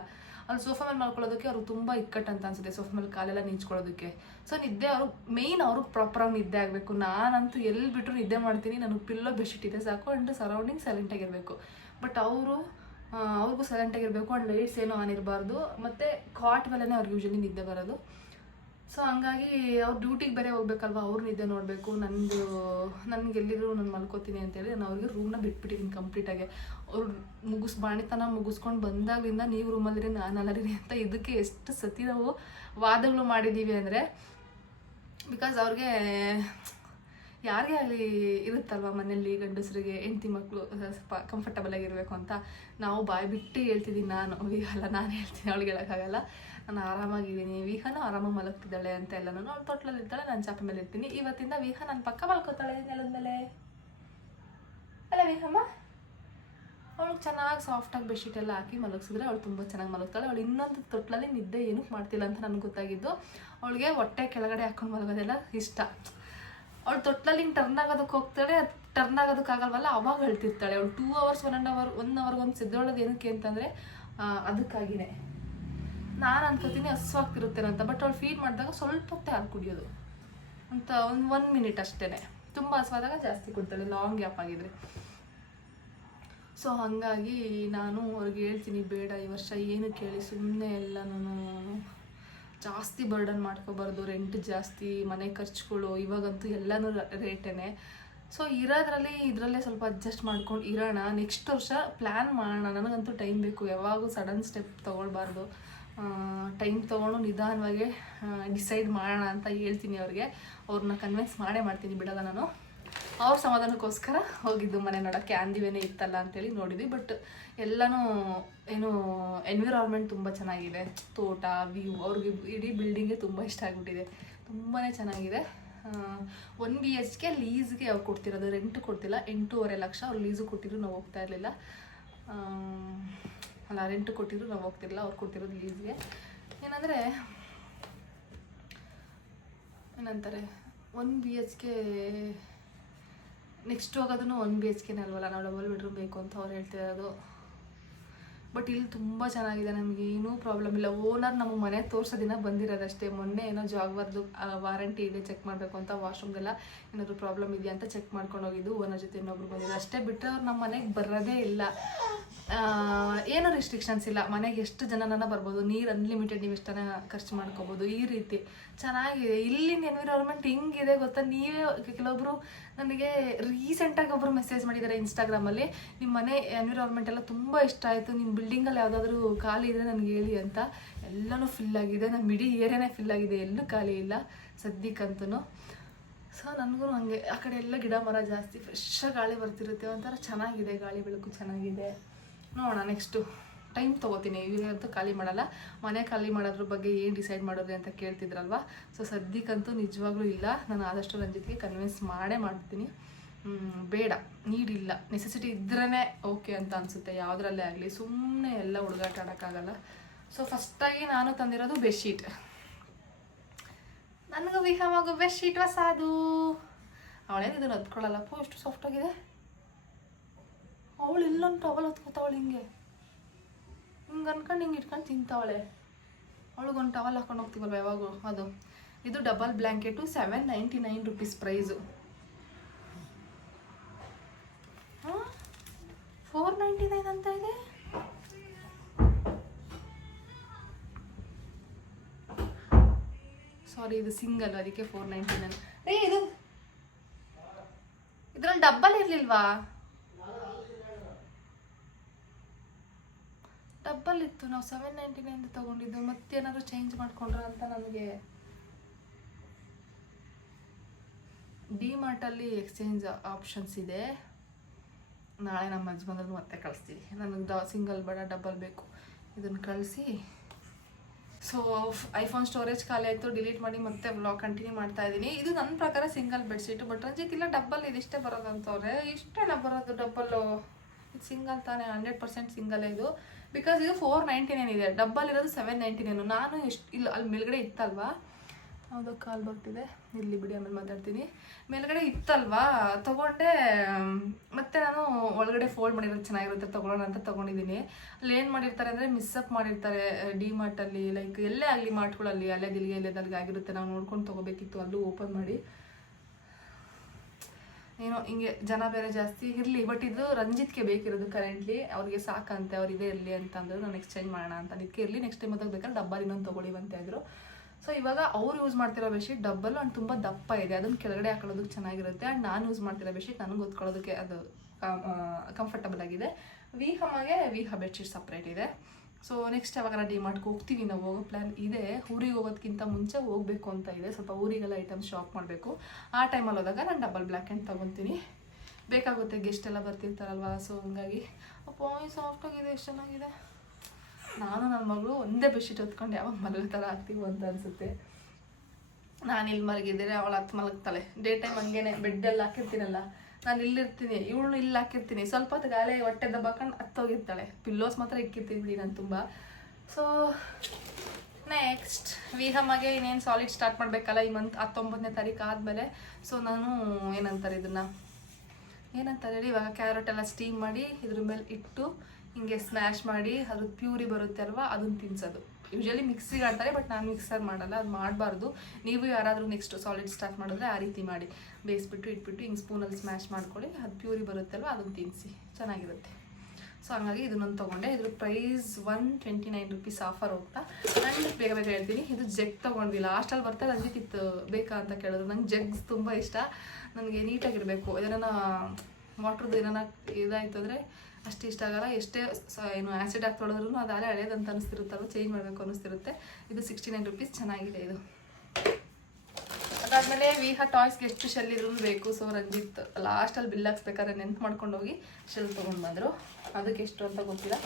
ಅಲ್ಲಿ ಸೋಫಾ ಮೇಲೆ ಮಲ್ಕೊಳ್ಳೋದಕ್ಕೆ ಅವ್ರಿಗೆ ತುಂಬ ಇಕ್ಕಟ್ಟು ಅಂತ ಅನ್ಸುತ್ತೆ, ಸೋಫಾ ಮೇಲೆ ಕಾಲೆಲ್ಲ ನಿಂಚ್ಕೊಳ್ಳೋದಕ್ಕೆ. ಸೊ ನಿದ್ದೆ ಅವ್ರಿಗೆ ಪ್ರಾಪರಾಗಿ ನಿದ್ದೆ ಆಗಬೇಕು. ನಾನಂತೂ ಎಲ್ಲಿ ಬಿಟ್ಟರು ನಿದ್ದೆ ಮಾಡ್ತೀನಿ, ನನಗೆ ಪಿಲ್ಲೋ ಬೆಡ್ಶೀಟ್ ಇದೆ ಸಾಕು, ಆ್ಯಂಡ್ ಸರೌಂಡಿಂಗ್ ಸೈಲೆಂಟಾಗಿರಬೇಕು. ಬಟ್ ಅವ್ರಿಗೂ ಸೈಲೆಂಟಾಗಿರಬೇಕು, ಆ್ಯಂಡ್ ಲೈಟ್ಸ್ ಏನೂ ಆನ್ ಇರಬಾರ್ದು, ಮತ್ತು ಕಾಟ್ ಮೇಲೇ ಅವ್ರಿಗೆ ಯೂಶಲಿ ನಿದ್ದೆ ಬರೋದು. ಸೊ ಹಂಗಾಗಿ ಅವ್ರು ಡ್ಯೂಟಿಗೆ ಬೇರೆ ಹೋಗ್ಬೇಕಲ್ವ, ಅವ್ರು ನಿದ್ದೆ ನೋಡಬೇಕು. ನನಗೆ ಎಲ್ಲಿದ್ರು ನಾನು ಮಲ್ಕೋತೀನಿ ಅಂತೇಳಿ ನಾನು ಅವ್ರಿಗೆ ರೂಮ್ನ ಬಿಟ್ಬಿಟ್ಟಿದ್ದೀನಿ ಕಂಪ್ಲೀಟಾಗಿ. ಅವ್ರು ಬಾಣಿತನ ಮುಗಿಸ್ಕೊಂಡು ಬಂದಾಗಲಿಂದ ನೀವು ರೂಮಲ್ಲಿರಿ ನಾನು ಅಲ್ಲರಿ ಅಂತ ಇದಕ್ಕೆ ಎಷ್ಟು ಸತಿ ನಾವು ವಾದಗಳು ಮಾಡಿದ್ದೀವಿ ಅಂದರೆ, ಬಿಕಾಸ್ ಅವ್ರಿಗೆ ಯಾರಿಗೆ ಆಗಲಿ ಇರುತ್ತಲ್ವ ಮನೇಲಿ ಗಂಡಸರಿಗೆ ಹೆಂಡತಿ ಮಕ್ಕಳು ಸ್ವಲ್ಪ ಕಂಫರ್ಟಬಲ್ ಆಗಿರಬೇಕು ಅಂತ. ನಾವು ಬಾಯಿ ಬಿಟ್ಟು ಹೇಳ್ತಿದ್ದೀನಿ, ನಾನು ಹೇಳ್ತೀನಿ, ಅವಳಿಗೆ ಹೇಳೋಕ್ಕಾಗಲ್ಲ. ನಾನು ಆರಾಮಾಗಿದ್ದೀನಿ, ವಿಹಾನು ಆರಾಮಾಗಿ ಮಲಗ್ತಿದ್ದಾಳೆ ಅಂತ ಎಲ್ಲನೂ. ಅವಳು ತೊಟ್ಲಲ್ಲಿ ಇರ್ತಾಳೆ, ನಾನು ಚಾಪೆ ಮೇಲೆ ಇರ್ತೀನಿ. ಇವತ್ತಿಂದ ವಿಹಾ ನನ್ನ ಪಕ್ಕ ಮಲ್ಕೋತಾಳೆ ನೆಲದ ಮೇಲೆ ಅಲ್ಲ ವಿಹಮ್ಮ. ಅವಳಿಗೆ ಚೆನ್ನಾಗಿ ಸಾಫ್ಟಾಗಿ ಬೆಡ್ಶೀಟ್ ಎಲ್ಲ ಹಾಕಿ ಮಲಗಿಸಿದ್ರೆ ಅವಳು ತುಂಬ ಚೆನ್ನಾಗಿ ಮಲಗ್ತಾಳೆ. ಅವಳು ಇನ್ನೊಂದು ತೊಟ್ಲಲ್ಲಿ ನಿದ್ದೆ ಏನೂ ಮಾಡ್ತಿಲ್ಲ ಅಂತ ನನಗೆ ಗೊತ್ತಾಗಿದ್ದು. ಅವಳಿಗೆ ಹೊಟ್ಟೆ ಕೆಳಗಡೆ ಹಾಕೊಂಡು ಮಲಗೋದೆಲ್ಲ ಇಷ್ಟ. ಅವಳು ತೊಟ್ಲಲ್ಲಿ ಹಿಂಗೆ ಟರ್ನ್ ಆಗೋದಕ್ಕೆ ಹೋಗ್ತಾಳೆ, ಟರ್ನ್ ಆಗೋದಕ್ಕಾಗಲ್ವಲ್ಲ, ಅವಾಗ ಹೇಳ್ತಿರ್ತಾಳೆ. ಅವಳು 2 hours 1 hour ಸಿದ್ದೊಳೋದು ಏನಕ್ಕೆ ಅಂತಂದರೆ ಅದಕ್ಕಾಗಿಯೇ. ನಾನು ಅನ್ಕೋತೀನಿ ಹಸುವಾಗ್ತಿರುತ್ತೇನೆ ಅಂತ, ಬಟ್ ಅವಳು ಫೀಡ್ ಮಾಡಿದಾಗ ಸ್ವಲ್ಪ ಹೊತ್ತೆ ಹಾಲು ಕುಡಿಯೋದು ಅಂತ, 1 minute ಅಷ್ಟೇ. ತುಂಬ ಹಸುವಾದಾಗ ಜಾಸ್ತಿ ಕೊಡ್ತಾಳೆ, ಲಾಂಗ್ ಗ್ಯಾಪ್ ಆಗಿದ್ರೆ. ಸೊ ಹಾಗಾಗಿ ನಾನು ಅವ್ರಿಗೆ ಹೇಳ್ತೀನಿ, ಬೇಡ ಈ ವರ್ಷ ಏನು ಕೇಳಿ ಸುಮ್ಮನೆ ಎಲ್ಲ ನಾನು ಜಾಸ್ತಿ ಬರ್ಡನ್ ಮಾಡ್ಕೋಬಾರ್ದು. ರೆಂಟ್ ಜಾಸ್ತಿ, ಮನೆ ಖರ್ಚುಗಳು, ಇವಾಗಂತೂ ಎಲ್ಲನೂ ರೇಟೇ. ಸೊ ಇದರಲ್ಲೇ ಸ್ವಲ್ಪ ಅಡ್ಜಸ್ಟ್ ಮಾಡ್ಕೊಂಡು ಇರೋಣ. ನೆಕ್ಸ್ಟ್ ವರ್ಷ ಪ್ಲ್ಯಾನ್ ಮಾಡೋಣ. ನನಗಂತೂ ಟೈಮ್ ಬೇಕು, ಯಾವಾಗೂ ಸಡನ್ ಸ್ಟೆಪ್ ತೊಗೊಳ್ಬಾರ್ದು. ಟೈಮ್ ತೊಗೊಂಡು ನಿಧಾನವಾಗಿ ಡಿಸೈಡ್ ಮಾಡೋಣ ಅಂತ ಹೇಳ್ತೀನಿ ಅವ್ರಿಗೆ. ಅವ್ರನ್ನ ಕನ್ವಿನ್ಸ್ ಮಾಡ್ತೀನಿ, ಬಿಡಲ್ಲ ನಾನು. ಅವ್ರ ಸಮಾಧಾನಕ್ಕೋಸ್ಕರ ಹೋಗಿದ್ದು ಮನೆ ನೋಡೋಕ್ಕೆ. ಆಂದಿವೇನೇ ಇತ್ತಲ್ಲ ಅಂತೇಳಿ ನೋಡಿದ್ವಿ. ಬಟ್ ಎಲ್ಲನೂ ಏನು ಎನ್ವಿರಾನ್ಮೆಂಟ್ ತುಂಬ ಚೆನ್ನಾಗಿದೆ, ತೋಟ ವ್ಯೂ, ಅವ್ರಿಗೆ ಇಡೀ ಬಿಲ್ಡಿಂಗೇ ತುಂಬ ಇಷ್ಟ ಆಗಿಬಿಟ್ಟಿದೆ, ತುಂಬಾ ಚೆನ್ನಾಗಿದೆ. 1 BHK ಲೀಸ್ಗೆ ಅವ್ರು ಕೊಡ್ತಿರೋದು, ರೆಂಟ್ ಕೊಡ್ತಿಲ್ಲ. 8.5 ಲಕ್ಷ ಅವ್ರು ಲೀಸು ಕೊಟ್ಟಿದ್ರು, ನಾವು ಹೋಗ್ತಾ ಇರಲಿಲ್ಲ. ರೆಂಟ್ ಕೊಟ್ಟಿದ್ರು, ನಾವು ಹೋಗ್ತಿರಲಿಲ್ಲ. ಅವ್ರು ಕೊಡ್ತಿರೋದು ಲೀಸ್ಗೆ. ಏನಂತಾರೆ 1 BHK ನೆಕ್ಸ್ಟ್ ಹೋಗೋದನ್ನು 1 BHKನೇ ಅಲ್ವಲ್ಲ, ನಾವು ಡಬಲ್ ಬೆಡ್ರೂಮ್ ಬೇಕು ಅಂತ ಅವ್ರು ಹೇಳ್ತಿರೋದು. ಬಟ್ ಇಲ್ಲಿ ತುಂಬ ಚೆನ್ನಾಗಿದೆ, ನಮಗೆ ಏನೂ ಪ್ರಾಬ್ಲಮ್ ಇಲ್ಲ. ಓನರ್ ನಮಗೆ ಮನೆ ತೋರಿಸೋ ದಿನ ಬಂದಿರೋದಷ್ಟೇ. ಮೊನ್ನೆ ಏನೋ ಜಾಗ್ವಾರ್ದು ವಾರಂಟಿ ಇದೆ, ಚೆಕ್ ಮಾಡಬೇಕು ಅಂತ. ವಾಶ್ರೂಮ್ಗೆಲ್ಲ ಏನಾದರೂ ಪ್ರಾಬ್ಲಮ್ ಇದೆಯಾ ಅಂತ ಚೆಕ್ ಮಾಡ್ಕೊಂಡು ಹೋಗಿದ್ದು. ಓನರ್ ಜೊತೆ ಇನ್ನೊಬ್ರು ಬಂದಿದ್ದು ಅಷ್ಟೇ. ಬಿಟ್ಟರೆ ಅವ್ರು ನಮ್ಮ ಮನೆಗೆ ಬರೋದೇ ಇಲ್ಲ. ಏನೂ ರಿಸ್ಟ್ರಿಕ್ಷನ್ಸ್ ಇಲ್ಲ. ಮನೆಗೆ ಎಷ್ಟು ಜನನ ಬರ್ಬೋದು, ನೀರು ಅನ್ಲಿಮಿಟೆಡ್, ನೀವು ಎಷ್ಟನ್ನ ಖರ್ಚು ಮಾಡ್ಕೋಬೋದು. ಈ ರೀತಿ ಚೆನ್ನಾಗಿದೆ. ಇಲ್ಲಿನ ಎನ್ವಿರಾನ್ಮೆಂಟ್ ಹೆಂಗಿದೆ ಗೊತ್ತಾ? ನೀವೇ ಕೆಲವೊಬ್ಬರು ನನಗೆ ರೀಸೆಂಟಾಗಿ ಒಬ್ಬರು ಮೆಸೇಜ್ ಮಾಡಿದ್ದಾರೆ ಇನ್ಸ್ಟಾಗ್ರಾಮಲ್ಲಿ, ನಿಮ್ಮ ಮನೆ ಎನ್ವಿರಾನ್ಮೆಂಟ್ ಎಲ್ಲ ತುಂಬ ಇಷ್ಟ ಆಯಿತು, ನಿಮ್ಮ ಬಿಲ್ಡಿಂಗಲ್ಲಿ ಯಾವುದಾದ್ರೂ ಖಾಲಿ ಇದೆ ನನಗೆ ಹೇಳಿ ಅಂತ. ಎಲ್ಲನೂ ಫಿಲ್ ಆಗಿದೆ, ನಮ್ಮ ಇಡೀ ಏರಿಯಾನೇ ಫಿಲ್ ಆಗಿದೆ, ಎಲ್ಲೂ ಖಾಲಿ ಇಲ್ಲ ಸದ್ಯಕ್ಕಂತೂ. ಸೊ ನನಗೂ ಹಾಗೆ ಆ ಕಡೆ ಎಲ್ಲ ಗಿಡ ಮರ ಜಾಸ್ತಿ, ಫ್ರೆಶ್ ಗಾಳಿ ಬರ್ತಿರುತ್ತೆ, ಒಂಥರ ಚೆನ್ನಾಗಿದೆ, ಗಾಳಿ ಬೆಳಕು ಚೆನ್ನಾಗಿದೆ. ನೋಡೋಣ, ನೆಕ್ಸ್ಟು ಟೈಮ್ ತೊಗೋತೀನಿ. ಇವಾಗಂತೂ ಖಾಲಿ ಮಾಡಲ್ಲ. ಮನೆ ಖಾಲಿ ಮಾಡೋದ್ರ ಬಗ್ಗೆ ಏನು ಡಿಸೈಡ್ ಮಾಡೋದು ಅಂತ ಕೇಳ್ತಿದ್ರಲ್ವ. ಸೊ ಸದ್ಯಕ್ಕಂತೂ ನಿಜವಾಗ್ಲೂ ಇಲ್ಲ. ನಾನು ಆದಷ್ಟು ರಂಜಿತ್ಗೆ ಕನ್ವಿನ್ಸ್ ಮಾಡ್ತೀನಿ. ಬೇಡ, ನೀಡಿಲ್ಲ, ನೆಸೆಸಿಟಿ ಇದ್ರೇ ಓಕೆ ಅಂತ ಅನಿಸುತ್ತೆ ಯಾವುದ್ರಲ್ಲೇ ಆಗಲಿ. ಸುಮ್ಮನೆ ಎಲ್ಲ ಹುಡುಗಾಟ ಆಡೋಕ್ಕಾಗಲ್ಲ. ಸೊ ಫಸ್ಟಾಗಿ ನಾನು ತಂದಿರೋದು ಬೆಡ್ಶೀಟ್. ನನಗೂ ವಿಹಾಮಗು ಬೆಡ್ಶೀಟ್ ಹೊಸದು. ಅವಳೇನು ಇದನ್ನು ಹೊತ್ಕೊಳ್ಳಲ್ಲಪ್ಪ, ಎಷ್ಟು ಸಾಫ್ಟಾಗಿದೆ. ಅವಳು ಇಲ್ಲೊಂದು ಟವಲ್ ಹೊತ್ಕೋತಾವಳು, ಹಿಂಗೆ ಅನ್ಕೊಂಡು ಹಿಂಗೆ ಇಟ್ಕೊಂಡು ತಿಂತಾವಳೆ. ಅವಳಿಗೊಂದು ಟವಲ್ ಹಾಕೊಂಡು ಹೋಗ್ತೀವಲ್ವ ಯಾವಾಗೂ, ಅದು. ಇದು ಡಬಲ್ ಬ್ಲ್ಯಾಂಕೆಟು, 799 rupees ಪ್ರೈಸು. 499 ಅಂತ ಇದೆ. ಸಾರಿ, ಇದು ಸಿಂಗಲ್, ಅದಕ್ಕೆ 499. ಇದು ಇದ್ರಲ್ಲಿ ಡಬ್ಬಲ್ ಇರಲಿಲ್ವಾ? ಡಬ್ಬಲ್ ಇತ್ತು. ನಾವು 799 ತೊಗೊಂಡಿದ್ದು. ಮತ್ತೇನಾದರೂ ಚೇಂಜ್ ಮಾಡ್ಕೊಂಡ್ರ ಅಂತ ನನಗೆ. ಡಿಮಾರ್ಟಲ್ಲಿ ಎಕ್ಸ್ಚೇಂಜ್ ಆಪ್ಷನ್ಸ್ ಇದೆ. ನಾಳೆ ನಮ್ಮ ಹಸ್ಬೆಂಡ್ರನ್ನು ಮತ್ತೆ ಕಳಿಸ್ತೀವಿ. ನನಗೆ ಸಿಂಗಲ್ ಬೇಡ, ಡಬ್ಬಲ್ ಬೇಕು. ಇದನ್ನು ಕಳಿಸಿ ಸೊ ಐಫೋನ್ ಸ್ಟೋರೇಜ್ ಖಾಲಿ ಆಯಿತು, ಡಿಲೀಟ್ ಮಾಡಿ ಮತ್ತೆ ವ್ಲಾಗ್ ಕಂಟಿನ್ಯೂ ಮಾಡ್ತಾ ಇದ್ದೀನಿ. ಇದು ನನ್ನ ಪ್ರಕಾರ ಸಿಂಗಲ್ ಬೆಡ್ಶೀಟು, ಬಟ್ ರಂಜಿತ್ ಇಲ್ಲ ಡಬ್ಬಲ್ ಇದಿಷ್ಟೇ ಬರೋದಂತವ್ರೆ. ಇಷ್ಟೇನ ಬರೋದು ಡಬ್ಬಲ್ಲು? ಇದು ಸಿಂಗಲ್ ತಾನೇ, 100% ಸಿಂಗಲ್ಲೇ ಇದು. ಬಿಕಾಸ್ ಇದು 499 ಇದೆ, ಡಬ್ಬಲ್ ಇರೋದು 799. ನಾನು ಎಷ್ಟು ಇಲ್ಲ ಅಲ್ಲಿ ಮೇಲ್ಗಡೆ ಇತ್ತಲ್ವಾ, ಯಾವುದೋ ಕಾಲ್ ಬರ್ತಿದೆ, ಇಲ್ಲಿ ಬಿಡಿ ಆಮೇಲೆ ಮಾತಾಡ್ತೀನಿ. ಮೇಲ್ಗಡೆ ಇತ್ತಲ್ವಾ ತೊಗೊಂಡೆ, ಮತ್ತೆ ನಾನು ಒಳಗಡೆ ಫೋಲ್ಡ್ ಮಾಡಿರೋದು ಚೆನ್ನಾಗಿರುತ್ತೆ ತೊಗೊಳ್ಳೋಣ ಅಂತ ತೊಗೊಂಡಿದ್ದೀನಿ. ಅಲ್ಲಿ ಏನು ಮಾಡಿರ್ತಾರೆ ಅಂದರೆ ಮಿಸ್ಅಪ್ ಮಾಡಿರ್ತಾರೆ ಡಿ ಮಾರ್ಟಲ್ಲಿ, ಲೈಕ್ ಎಲ್ಲೇ ಆಗಲಿ ಮಾರ್ಟ್ಗಳಲ್ಲಿ ಅಲ್ಲೇ ದಿಲ್ಲಿಗೆ ಎಲ್ಲೆದಲ್ಲಿಗೆ ಆಗಿರುತ್ತೆ. ನಾವು ನೋಡ್ಕೊಂಡು ತೊಗೋಬೇಕಿತ್ತು, ಅಲ್ಲೂ ಓಪನ್ ಮಾಡಿ ಏನೋ ಹಿಂಗೆ ಜನ ಬೇರೆ ಜಾಸ್ತಿ ಇರಲಿ. ಬಟ್ ಇದು ರಂಜಿತ್ಗೆ ಬೇಕಿರೋದು ಕರೆಂಟ್ಲಿ, ಅವ್ರಿಗೆ ಸಾಕಂತೆ, ಅವ್ರು ಇದೇ ಇರಲಿ ಅಂತ ಅಂದರು. ನಾನು ಎಕ್ಸ್ಚೇಂಜ್ ಮಾಡೋಣ ಅಂತ ಅದಕ್ಕೆ ಇರಲಿ, ನೆಕ್ಸ್ಟ್ ಟೈಮ್ ಅದಾಗ ಬೇಕಾದ್ರೆ ಡಬ್ಬಲ್ ಇನ್ನೊಂದು ತೊಗೊಳ್ಳಿವಂತೆ ಆದರು. ಸೊ ಇವಾಗ ಅವ್ರು ಯೂಸ್ ಮಾಡ್ತಿರೋ ಬೆಡ್ಶೀಟ್ ಡಬ್ಬಲ್ ಆ್ಯಂಡ್ ತುಂಬ ದಪ್ಪ ಇದೆ, ಅದನ್ನು ಕೆಳಗಡೆ ಹಾಕೊಳ್ಳೋದಕ್ಕೆ ಚೆನ್ನಾಗಿರುತ್ತೆ. ಆ್ಯಂಡ್ ನಾನು ಯೂಸ್ ಮಾಡ್ತಿರೋ ಬೆಡ್ಶೀಟ್ ನನಗೆ ಹೊತ್ಕೊಳ್ಳೋದಕ್ಕೆ ಅದು ಕಂಫರ್ಟಬಲ್ ಆಗಿದೆ. ವಿಹಾ ಬೆಡ್ಶೀಟ್ ಸಪ್ರೇಟ್ ಇದೆ. ಸೊ ನೆಕ್ಸ್ಟ್ ಯಾವಾಗ ಡಿ ಮಾರ್ಟ್ಗೆ ಹೋಗ್ತೀವಿ, ನಾವು ಹೋಗೋ ಪ್ಲ್ಯಾನ್ ಇದೆ. ಊರಿಗೆ ಹೋಗೋದಕ್ಕಿಂತ ಮುಂಚೆ ಹೋಗಬೇಕು ಅಂತ ಇದೆ, ಸ್ವಲ್ಪ ಊರಿಗೆಲ್ಲ ಐಟಮ್ಸ್ ಶಾಪ್ ಮಾಡಬೇಕು. ಆ ಟೈಮಲ್ಲಿ ಹೋದಾಗ ನಾನು ಡಬಲ್ ಬ್ಲ್ಯಾಕ್ ಆ್ಯಂಡ್ ತೊಗೊತೀನಿ, ಬೇಕಾಗುತ್ತೆ, ಗೆಸ್ಟ್ ಎಲ್ಲ ಬರ್ತಿರ್ತಾರಲ್ವ. ಸೊ ಹಂಗಾಗಿ ಅಪ್ಪ ಸಾಫ್ಟಾಗಿದೆ, ಎಷ್ಟು ಚೆನ್ನಾಗಿದೆ. ನಾನು ನನ್ನ ಮಗಳು ಒಂದೇ ಬೆಡ್ಶೀಟ್ ಹೊತ್ಕೊಂಡು ಯಾವಾಗ ಮಲಗೋ ಥರ ಆಗ್ತೀವೋ ಅಂತ ಅನಿಸುತ್ತೆ. ನಾನು ಇಲ್ಲಿ ಮಲಗಿದ್ದರೆ ಅವಳು ಹತ್ತು ಮಲಗ್ತಾಳೆ. ಡೇ ಟೈಮ್ ಹಂಗೇನೆ, ಬೆಡ್ಡೆಲ್ಲ ಹಾಕಿರ್ತೀನಲ್ಲ, ನಾನು ಇಲ್ಲಿರ್ತೀನಿ, ಇವಳು ಇಲ್ಲಿ ಹಾಕಿರ್ತೀನಿ, ಸ್ವಲ್ಪ ಹೊತ್ತು ಗಾಳಿ ಹೊಟ್ಟೆ ದಬ್ಬಾಕೊಂಡು ಹತ್ತೋಗಿರ್ತಾಳೆ. ಪಿಲ್ಲೋಸ್ ಮಾತ್ರ ಇಕ್ಕಿರ್ತೀನಿ ಬಿಡಿ ನಾನು ತುಂಬ. ಸೊ ನೆಕ್ಸ್ಟ್ ವಿಹಮ್ಮಗೆ ಇನ್ನೇನು ಸಾಲಿಡ್ ಸ್ಟಾರ್ಟ್ ಮಾಡಬೇಕಲ್ಲ ಈ ಮಂತ್ 19ನೇ ತಾರೀಕು ಆದಮೇಲೆ. ಸೊ ನಾನು ಏನಂತಾರೆ ಹೇಳಿ, ಇವಾಗ ಕ್ಯಾರೆಟ್ ಎಲ್ಲ ಸ್ಟೀಮ್ ಮಾಡಿ ಇದ್ರ ಮೇಲೆ ಇಟ್ಟು ಹಿಂಗೆ ಸ್ಮ್ಯಾಶ್ ಮಾಡಿ ಅದು ಪ್ಯೂರಿ ಬರುತ್ತೆ ಅಲ್ವಾ, ಅದನ್ನು ತಿನ್ಸೋದು. ಯೂಶಲಿ ಮಿಕ್ಸಿಗೆ ಆಡ್ತಾರೆ, ಬಟ್ ನಾನು ಮಿಕ್ಸರ್ ಮಾಡಲ್ಲ, ಅದು ಮಾಡಬಾರ್ದು. ನೀವು ಯಾರಾದರೂ ನೆಕ್ಸ್ಟ್ ಸಾಲಿಡ್ ಸ್ಟಾರ್ಟ್ ಮಾಡಿದ್ರೆ ಆ ರೀತಿ ಮಾಡಿ, ಬೇಯಿಸ್ಬಿಟ್ಟು ಇಟ್ಬಿಟ್ಟು ಹಿಂಗೆ ಸ್ಪೂನಲ್ಲಿ ಸ್ಮ್ಯಾಶ್ ಮಾಡ್ಕೊಳ್ಳಿ, ಅದು ಪ್ಯೂರಿ ಬರುತ್ತೆ ಅಲ್ವಾ, ಅದನ್ನು ತಿನ್ನಿಸಿ, ಚೆನ್ನಾಗಿರುತ್ತೆ. ಸೊ ಹಂಗಾಗಿ ಇದನ್ನೊಂದು ತೊಗೊಂಡೆ. ಇದ್ರ ಪ್ರೈಸ್ 129 ರೂಪೀಸ್ ಆಫರ್ ಹೋಗ್ತಾ. ನಾನು ಬೇಗ ಹೇಳ್ತೀನಿ, ಇದು ಜಗ್ ತೊಗೊಂಡ್ವಿ, ಲಾಸ್ಟಲ್ಲಿ ಬರ್ತಾ ರಂಜಿತ್ ಇತ್ತು ಬೇಕಾ ಅಂತ ಕೇಳಿದ್ರು. ನಂಗೆ ಜಗ್ಸ್ ತುಂಬ ಇಷ್ಟ, ನನಗೆ ನೀಟಾಗಿರಬೇಕು. ಏನಾರ ವಾಟ್ರದ್ದು ಏನಾರ ಇದಾಯಿತು ಅಂದರೆ ಅಷ್ಟು ಇಷ್ಟ ಆಗಲ್ಲ. ಎಷ್ಟೇ ಏನು ಆ್ಯಸಿಡ್ ಹಾಕಿ ತೊಳೆದ್ರೂ ಅದು ಅಲ್ಲೇ ಹಳೇದಂತ ಅನಿಸ್ತಿರುತ್ತಲ್ಲ, ಚೇಂಜ್ ಮಾಡಬೇಕು ಅನ್ನಿಸ್ತಿರುತ್ತೆ. ಇದು 69 ರೂಪೀಸ್, ಚೆನ್ನಾಗಿದೆ ಇದು. ಅದಾದಮೇಲೆ ವಿಹಾ ಟಾಯ್ಸ್ಗೆ ಎಷ್ಟು ಶೆಲ್ ಇದ್ರೂ ಬೇಕು. ಸೊ ರಂಜಿತ್ ಲಾಸ್ಟಲ್ಲಿ ಬಿಲ್ ಹಾಕ್ಸ್ಬೇಕಾದ್ರೆ ನೆನ್ಪು ಮಾಡ್ಕೊಂಡೋಗಿ ಶೆಲ್ ತೊಗೊಂಡು ಬಂದರು. ಅದಕ್ಕೆ ಎಷ್ಟು ಅಂತ ಗೊತ್ತಿಲ್ಲ,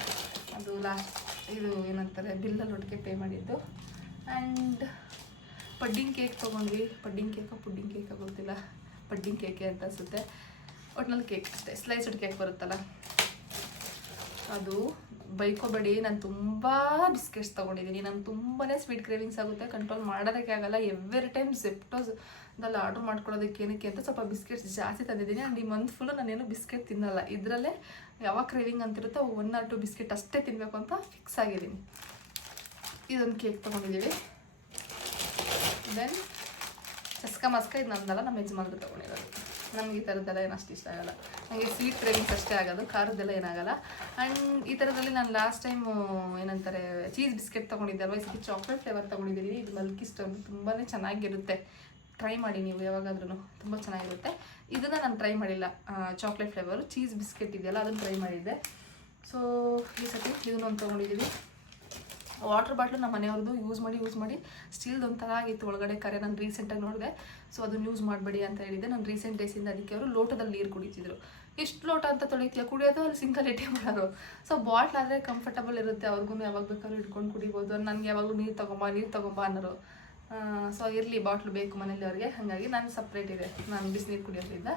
ಅದು ಲಾಸ್ಟ್ ಇದು ಏನಂತಾರೆ ಬಿಲ್ಲಲ್ಲಿ ಒಟ್ಟಿಗೆ ಪೇ ಮಾಡಿದ್ದು. ಆ್ಯಂಡ್ ಪಡ್ಡಿಂಗ್ ಕೇಕ್ ತೊಗೊಂಡ್ವಿ. ಪಡ್ಡಿಂಗ್ ಕೇಕ ಗೊತ್ತಿಲ್ಲ, ಪಡ್ಡಿಂಗ್ ಕೇಕೆ ಅಂತ ಅನಿಸುತ್ತೆ. ಒಟ್ನಲ್ಲಿ ಕೇಕ್ ಅಷ್ಟೇ, ಸ್ಲೈಸ್ಡ್ ಕೇಕ್ ಬರುತ್ತಲ್ಲ ಅದು. ಬೈಕೋಬೇಡಿ, ನಾನು ತುಂಬ ಬಿಸ್ಕೆಟ್ಸ್ ತೊಗೊಂಡಿದ್ದೀನಿ. ನಾನು ತುಂಬಾ ಸ್ವೀಟ್ ಕ್ರೇವಿಂಗ್ಸ್ ಆಗುತ್ತೆ, ಕಂಟ್ರೋಲ್ ಮಾಡೋದಕ್ಕೆ ಆಗಲ್ಲ. ಎವ್ರಿ ಟೈಮ್ ಝೆಪ್ಟೋಸ್ದಲ್ಲಿ ಆರ್ಡ್ರ್ ಮಾಡ್ಕೊಳ್ಳೋದಕ್ಕೆ ಏನಕ್ಕೆ ಅಂತ ಸ್ವಲ್ಪ ಬಿಸ್ಕೆಟ್ಸ್ ಜಾಸ್ತಿ ತಂದಿದ್ದೀನಿ. ಆ್ಯಂಡ್ ಈ ಮಂತ್ ಫುಲ್ಲು ನಾನೇನು ಬಿಸ್ಕೆಟ್ ತಿನ್ನಲ್ಲ. ಇದರಲ್ಲೇ ಯಾವಾಗ ಕ್ರೇವಿಂಗ್ ಅಂತಿರುತ್ತೋ 1 or 2 ಬಿಸ್ಕೆಟ್ ಅಷ್ಟೇ ತಿನ್ನಬೇಕು ಅಂತ ಫಿಕ್ಸ್ ಆಗಿದ್ದೀನಿ. ಇದೊಂದು ಕೇಕ್ ತೊಗೊಂಡಿದ್ದೀವಿ. ದೆನ್ ಚಸ್ಕ ಇದು ನಂದಲ್ಲ, ನಮ್ಮ ಯಜಮಾನ್ರು ತೊಗೊಂಡಿರೋದು. ನಮ್ಗೆ ಈ ಥರದ್ದೆಲ್ಲ ಏನು ಅಷ್ಟು ಇಷ್ಟ ಆಗಲ್ಲ, ನನಗೆ ಸ್ವೀಟ್ ಕ್ರೇವಿಂಗ್ಸ್ ಅಷ್ಟೇ ಆಗೋದು, ಖಾರದ್ದೆಲ್ಲ ಏನಾಗಲ್ಲ. ಆ್ಯಂಡ್ ಈ ಥರದಲ್ಲಿ ನಾನು ಲಾಸ್ಟ್ ಟೈಮು ಏನಂತಾರೆ ಚೀಸ್ ಬಿಸ್ಕೆಟ್ ತೊಗೊಂಡಿದ್ದೆ ಅಲ್ವಾ, ಈ ಸತಿ ಚಾಕ್ಲೇಟ್ ಫ್ಲೇವರ್ ತೊಗೊಂಡಿದ್ದೀನಿ. ಇದು ಮಲ್ಕಿ ಸ್ಟೋನ್, ತುಂಬಾ ಚೆನ್ನಾಗಿರುತ್ತೆ, ಟ್ರೈ ಮಾಡಿ ನೀವು ಯಾವಾಗಾದ್ರೂ, ತುಂಬ ಚೆನ್ನಾಗಿರುತ್ತೆ. ಇದನ್ನು ನಾನು ಟ್ರೈ ಮಾಡಿಲ್ಲ, ಚಾಕ್ಲೇಟ್ ಫ್ಲೇವರು ಚೀಸ್ ಬಿಸ್ಕೆಟ್ ಇದೆಯಲ್ಲ ಅದನ್ನು ಟ್ರೈ ಮಾಡಿದ್ದೆ. ಸೊ ಈ ಸತಿ ಇದನ್ನೊಂದು ತೊಗೊಂಡಿದ್ದೀವಿ. ವಾಟರ್ ಬಾಟ್ಲು ನಮ್ಮ ಮನೆಯವ್ರದ್ದು ಯೂಸ್ ಮಾಡಿ ಸ್ಟೀಲ್ದು ಒಂಥರ ಆಗಿತ್ತು ಒಳಗಡೆ ಕರೆ. ನಾನು ರೀಸೆಂಟಾಗಿ ನೋಡಿದೆ, ಸೊ ಅದನ್ನು ಯೂಸ್ ಮಾಡಬೇಡಿ ಅಂತ ಹೇಳಿದ್ದೆ. ನಾನು ರೀಸೆಂಟ್ ಡೇಸಿಂದ ಅದಕ್ಕೆ ಅವರು ಲೋಟದಲ್ಲಿ ನೀರು ಕುಡಿತಿದ್ರು. ಎಷ್ಟು ಲೋಟ ಅಂತ ತೊಳಿತೀಯ, ಕುಡಿಯೋದು ಅಲ್ಲಿ ಸಿಂಕಲ್ಲಿ ಇಟ್ಟೇ ಮಾಡೋರು. ಸೊ ಬಾಟ್ಲ್ ಆದರೆ ಕಂಫರ್ಟಬಲ್ ಇರುತ್ತೆ, ಅವ್ರಿಗೂ ಯಾವಾಗ ಬೇಕಾದ್ರೂ ಇಟ್ಕೊಂಡು ಕುಡಿಬೋದು. ನನಗೆ ಯಾವಾಗಲೂ ನೀರು ತೊಗೊಂಬ ಅನ್ನೋರು. ಸೊ ಇರಲಿ, ಬಾಟ್ಲು ಬೇಕು ಮನೇಲಿ ಅವ್ರಿಗೆ, ಹಾಗಾಗಿ ನಾನು ಸಪ್ರೇಟ್ ಇದೆ, ನಾನು ಬಿಸಿನೀರು ಕುಡಿಯೋದ್ರಿಂದ.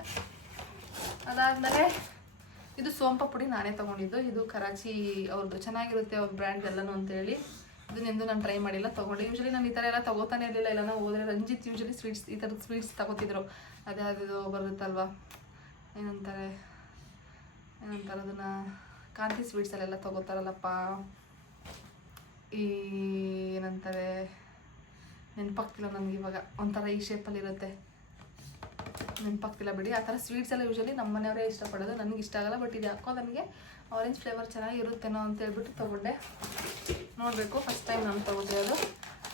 ಅದಾದಮೇಲೆ ಇದು ಸೋಂಪ ಪುಡಿ ನಾನೇ ತೊಗೊಂಡಿದ್ದು. ಇದು ಕರಾಚಿ ಅವ್ರದ್ದು, ಚೆನ್ನಾಗಿರುತ್ತೆ ಅವ್ರ ಬ್ರ್ಯಾಂಡ್ ಎಲ್ಲನೂ ಅಂತೇಳಿ. ಇದನ್ನೆಂದು ನಾನು ಟ್ರೈ ಮಾಡಿಲ್ಲ, ತೊಗೊಂಡೆ. ಯೂಶಲಿ ನಾನು ಈ ಥರ ಎಲ್ಲ ತೊಗೋತಾನೆ ಇರಲಿಲ್ಲ. ಇಲ್ಲ ನಾವು ಹೋದರೆ ರಂಜಿತ್ ಯೂಶಲಿ ಸ್ವೀಟ್ಸ್, ಈ ಥರದ ಸ್ವೀಟ್ಸ್ ತೊಗೋತಿದ್ರು. ಅದ್ಯಾವುದು ಬರುತ್ತಲ್ವ, ಏನಂತಾರೆ ಅದನ್ನು ಕಾಂತಿ ಸ್ವೀಟ್ಸಲ್ಲೆಲ್ಲ ತೊಗೋತಾರಲ್ಲಪ್ಪ, ಈ ಏನಂತಾರೆ ನೆನಪಾಗ್ತಿಲ್ಲ ನನಗೆ ಇವಾಗ. ಒಂಥರ ಈ ಶೇಪಲ್ಲಿರುತ್ತೆ, ನೆನಪಾಗ್ತಿಲ್ಲ ಬಿಡಿ. ಆ ಥರ ಸ್ವೀಟ್ಸ್ ಎಲ್ಲ ಯೂಶಲಿ ನಮ್ಮ ಮನೆಯವರೇ ಇಷ್ಟಪಡೋದು, ನನಗೆ ಇಷ್ಟ ಆಗಲ್ಲ. ಬಟ್ ಇದು ಯಾಕೋ ನನಗೆ ಆರೆಂಜ್ ಫ್ಲೇವರ್ ಚೆನ್ನಾಗಿರುತ್ತೇನೋ ಅಂತ ಹೇಳ್ಬಿಟ್ಟು ತೊಗೊಂಡೆ. ನೋಡಬೇಕು, ಫಸ್ಟ್ ಟೈಮ್ ನಾನು ತೊಗೊತಿರೋದು.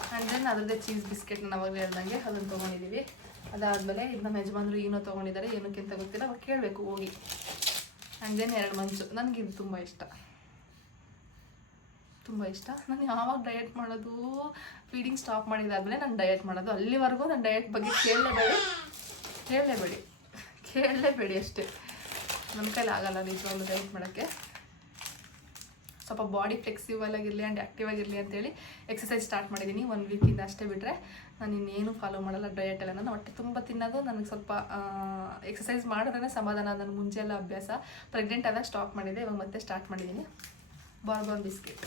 ಆ್ಯಂಡ್ ದೆನ್ ಅದರದ್ದೇ ಚೀಸ್ ಬಿಸ್ಕೆಟ್ ನಾನು ಅವಾಗ ಹೇಳ್ದಂಗೆ ಅದನ್ನು ತೊಗೊಂಡಿದ್ದೀವಿ. ಅದಾದಮೇಲೆ ಇದು ನಮ್ಮ ಯಜಮಾನ್ರು ಏನೋ ತೊಗೊಂಡಿದ್ದಾರೆ, ಏನಕ್ಕೆ ಅಂತ ಗೊತ್ತಿಲ್ಲ, ಅವಾಗ ಕೇಳಬೇಕು ಹೋಗಿ. ಆ್ಯಂಡ್ ದೆನ್ 2 ಮಂಚು, ನನಗಿದು ತುಂಬ ಇಷ್ಟ. ನಾನು ಯಾವಾಗ ಡಯಟ್ ಮಾಡೋದು, ಫೀಡಿಂಗ್ ಸ್ಟಾಪ್ ಮಾಡಿದಾದ್ಮೇಲೆ ನಾನು ಡಯಟ್ ಮಾಡೋದು. ಅಲ್ಲಿವರೆಗೂ ನಾನು ಡಯಟ್ ಬಗ್ಗೆ ಕೇಳಲೇಬೇಡಿ ಅಷ್ಟೇ. ನನ್ನ ಕೈಲಿ ಆಗಲ್ಲ ನಿಜವಾಗ್ಲೂ ಡಯಟ್ ಮಾಡೋಕ್ಕೆ. ಸ್ವಲ್ಪ ಬಾಡಿ ಫ್ಲೆಕ್ಸಿಬಲ್ ಆಗಿರಲಿ ಆ್ಯಂಡ್ ಆ್ಯಕ್ಟಿವ್ ಆಗಿರಲಿ ಅಂತೇಳಿ ಎಕ್ಸಸೈಸ್ ಸ್ಟಾರ್ಟ್ ಮಾಡಿದ್ದೀನಿ 1 ವೀಕಿಂದ ಅಷ್ಟೇ. ಬಿಟ್ಟರೆ ನಾನು ಇನ್ನೇನು ಫಾಲೋ ಮಾಡಲ್ಲ ಡಯಟ್ ಎಲ್ಲ. ನಾನು ಹೊಟ್ಟೆ ತುಂಬ ತಿನ್ನೋದು, ನನಗೆ ಸ್ವಲ್ಪ ಎಕ್ಸಸೈಸ್ ಮಾಡಿದ್ರೆ ಸಮಾಧಾನ. ನನ್ನ ಮುಂಚೆ ಎಲ್ಲ ಅಭ್ಯಾಸ, ಪ್ರೆಗ್ನೆಂಟ್ ಆದಾಗ ಸ್ಟಾಪ್ ಮಾಡಿದೆ, ಇವಾಗ ಮತ್ತೆ ಸ್ಟಾರ್ಟ್ ಮಾಡಿದ್ದೀನಿ. ಬಾರ್ಬನ್ ಬಿಸ್ಕೆಟ್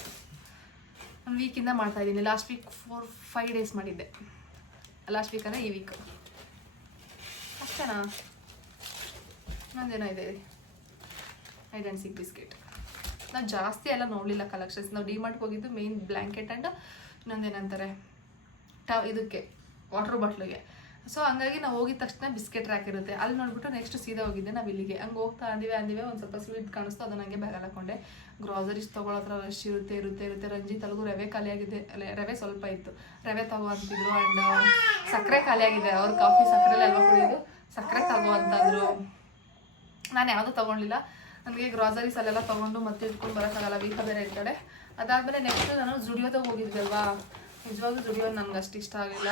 1 ವೀಕಿಂದ ಮಾಡ್ತಾಯಿದ್ದೀನಿ. ಲಾಸ್ಟ್ ವೀಕ್ 4-5 ಡೇಸ್ ಮಾಡಿದ್ದೆ. ಲಾಸ್ಟ್ ವೀಕ್ ಅಂದರೆ ಈ ವೀಕ್ ಅಷ್ಟೇನಾ? ನಂದೇನೋ ಇದೆ ಹೈಡ್ ಆ್ಯಂಡ್ ಸೀಕ್ ಬಿಸ್ಕೆಟ್. ನಾವು ಜಾಸ್ತಿ ಎಲ್ಲ ನೋಡಲಿಲ್ಲ ಕಲೆಕ್ಷನ್ಸ್. ನಾವು ಡಿಮಾರ್ಟ್ಗೆ ಹೋಗಿದ್ದು ಮೇನ್ ಬ್ಲ್ಯಾಂಕೆಟ್ ಆ್ಯಂಡ್ ಇನ್ನೊಂದೇನಂತಾರೆ ಇದಕ್ಕೆ ವಾಟರ್ ಬಾಟ್ಲಿಗೆ. ಸೊ ಹಂಗಾಗಿ ನಾವು ಹೋಗಿದ ತಕ್ಷಣ ಬಿಸ್ಕೆಟ್ ರ್ಯಾಕ್ ಇರುತ್ತೆ, ಅಲ್ಲಿ ನೋಡ್ಬಿಟ್ಟು ನೆಕ್ಸ್ಟ್ ಸೀದಾ ಹೋಗಿದ್ದೆ ನಾವು ಇಲ್ಲಿಗೆ. ಹಂಗೆ ಹೋಗ್ತಾ ಅಂದಿವೆ ಒಂದು ಸ್ವಲ್ಪ ಸ್ವೀಟ್ ಕಾಣಿಸ್ತು, ಅದನ್ನ ಹಂಗೆ ಬ್ಯಾಗಲ್ಲಿ ಹಾಕೊಂಡೆ. ಗ್ರಾಸರೀಸ್ ತೊಗೊಳತ್ರ ರಶ್ ಇರುತ್ತೆ. ರಂಜಿತ್ ಅಲ್ಲಿಗೂ ರವೆ ಖಾಲಿ ಆಗಿದೆ, ರವೆ ಸ್ವಲ್ಪ ಇತ್ತು, ರವೆ ತಗೋ ಅಂತಿದ್ರು. ಆ್ಯಂಡ್ ಸಕ್ಕರೆ ಖಾಲಿ ಆಗಿದೆ, ಅವ್ರು ಕಾಫಿ ಸಕ್ಕರೆಲ್ಲ ಅಲ್ವಾ ಕುಡಿಯೋದು, ಸಕ್ಕರೆ ತಗೋ ಅಂತಂದರು. ನಾನು ಯಾವುದೂ ತೊಗೊಳ್ಳಿಲ್ಲ, ನನಗೆ ಗ್ರಾಸರೀಸ್ ಅಲ್ಲೆಲ್ಲ ತೊಗೊಂಡು ಮತ್ತೆ ಇಟ್ಕೊಂಡು ಬರೋಕ್ಕಾಗಲ್ಲ, ವೀಕ ಬೇರೆ ಇರ್ತಾಳೆ. ಅದಾದಮೇಲೆ ನೆಕ್ಸ್ಟ್ ನಾನು ಜುಡಿಯೋದಾಗ ಹೋಗಿದ್ದೆ ಅಲ್ವಾ, ನಿಜವಾಗ್ಲೂ ಜುಡಿಯೋ ನನಗೆ ಅಷ್ಟು ಇಷ್ಟ ಆಗಲಿಲ್ಲ.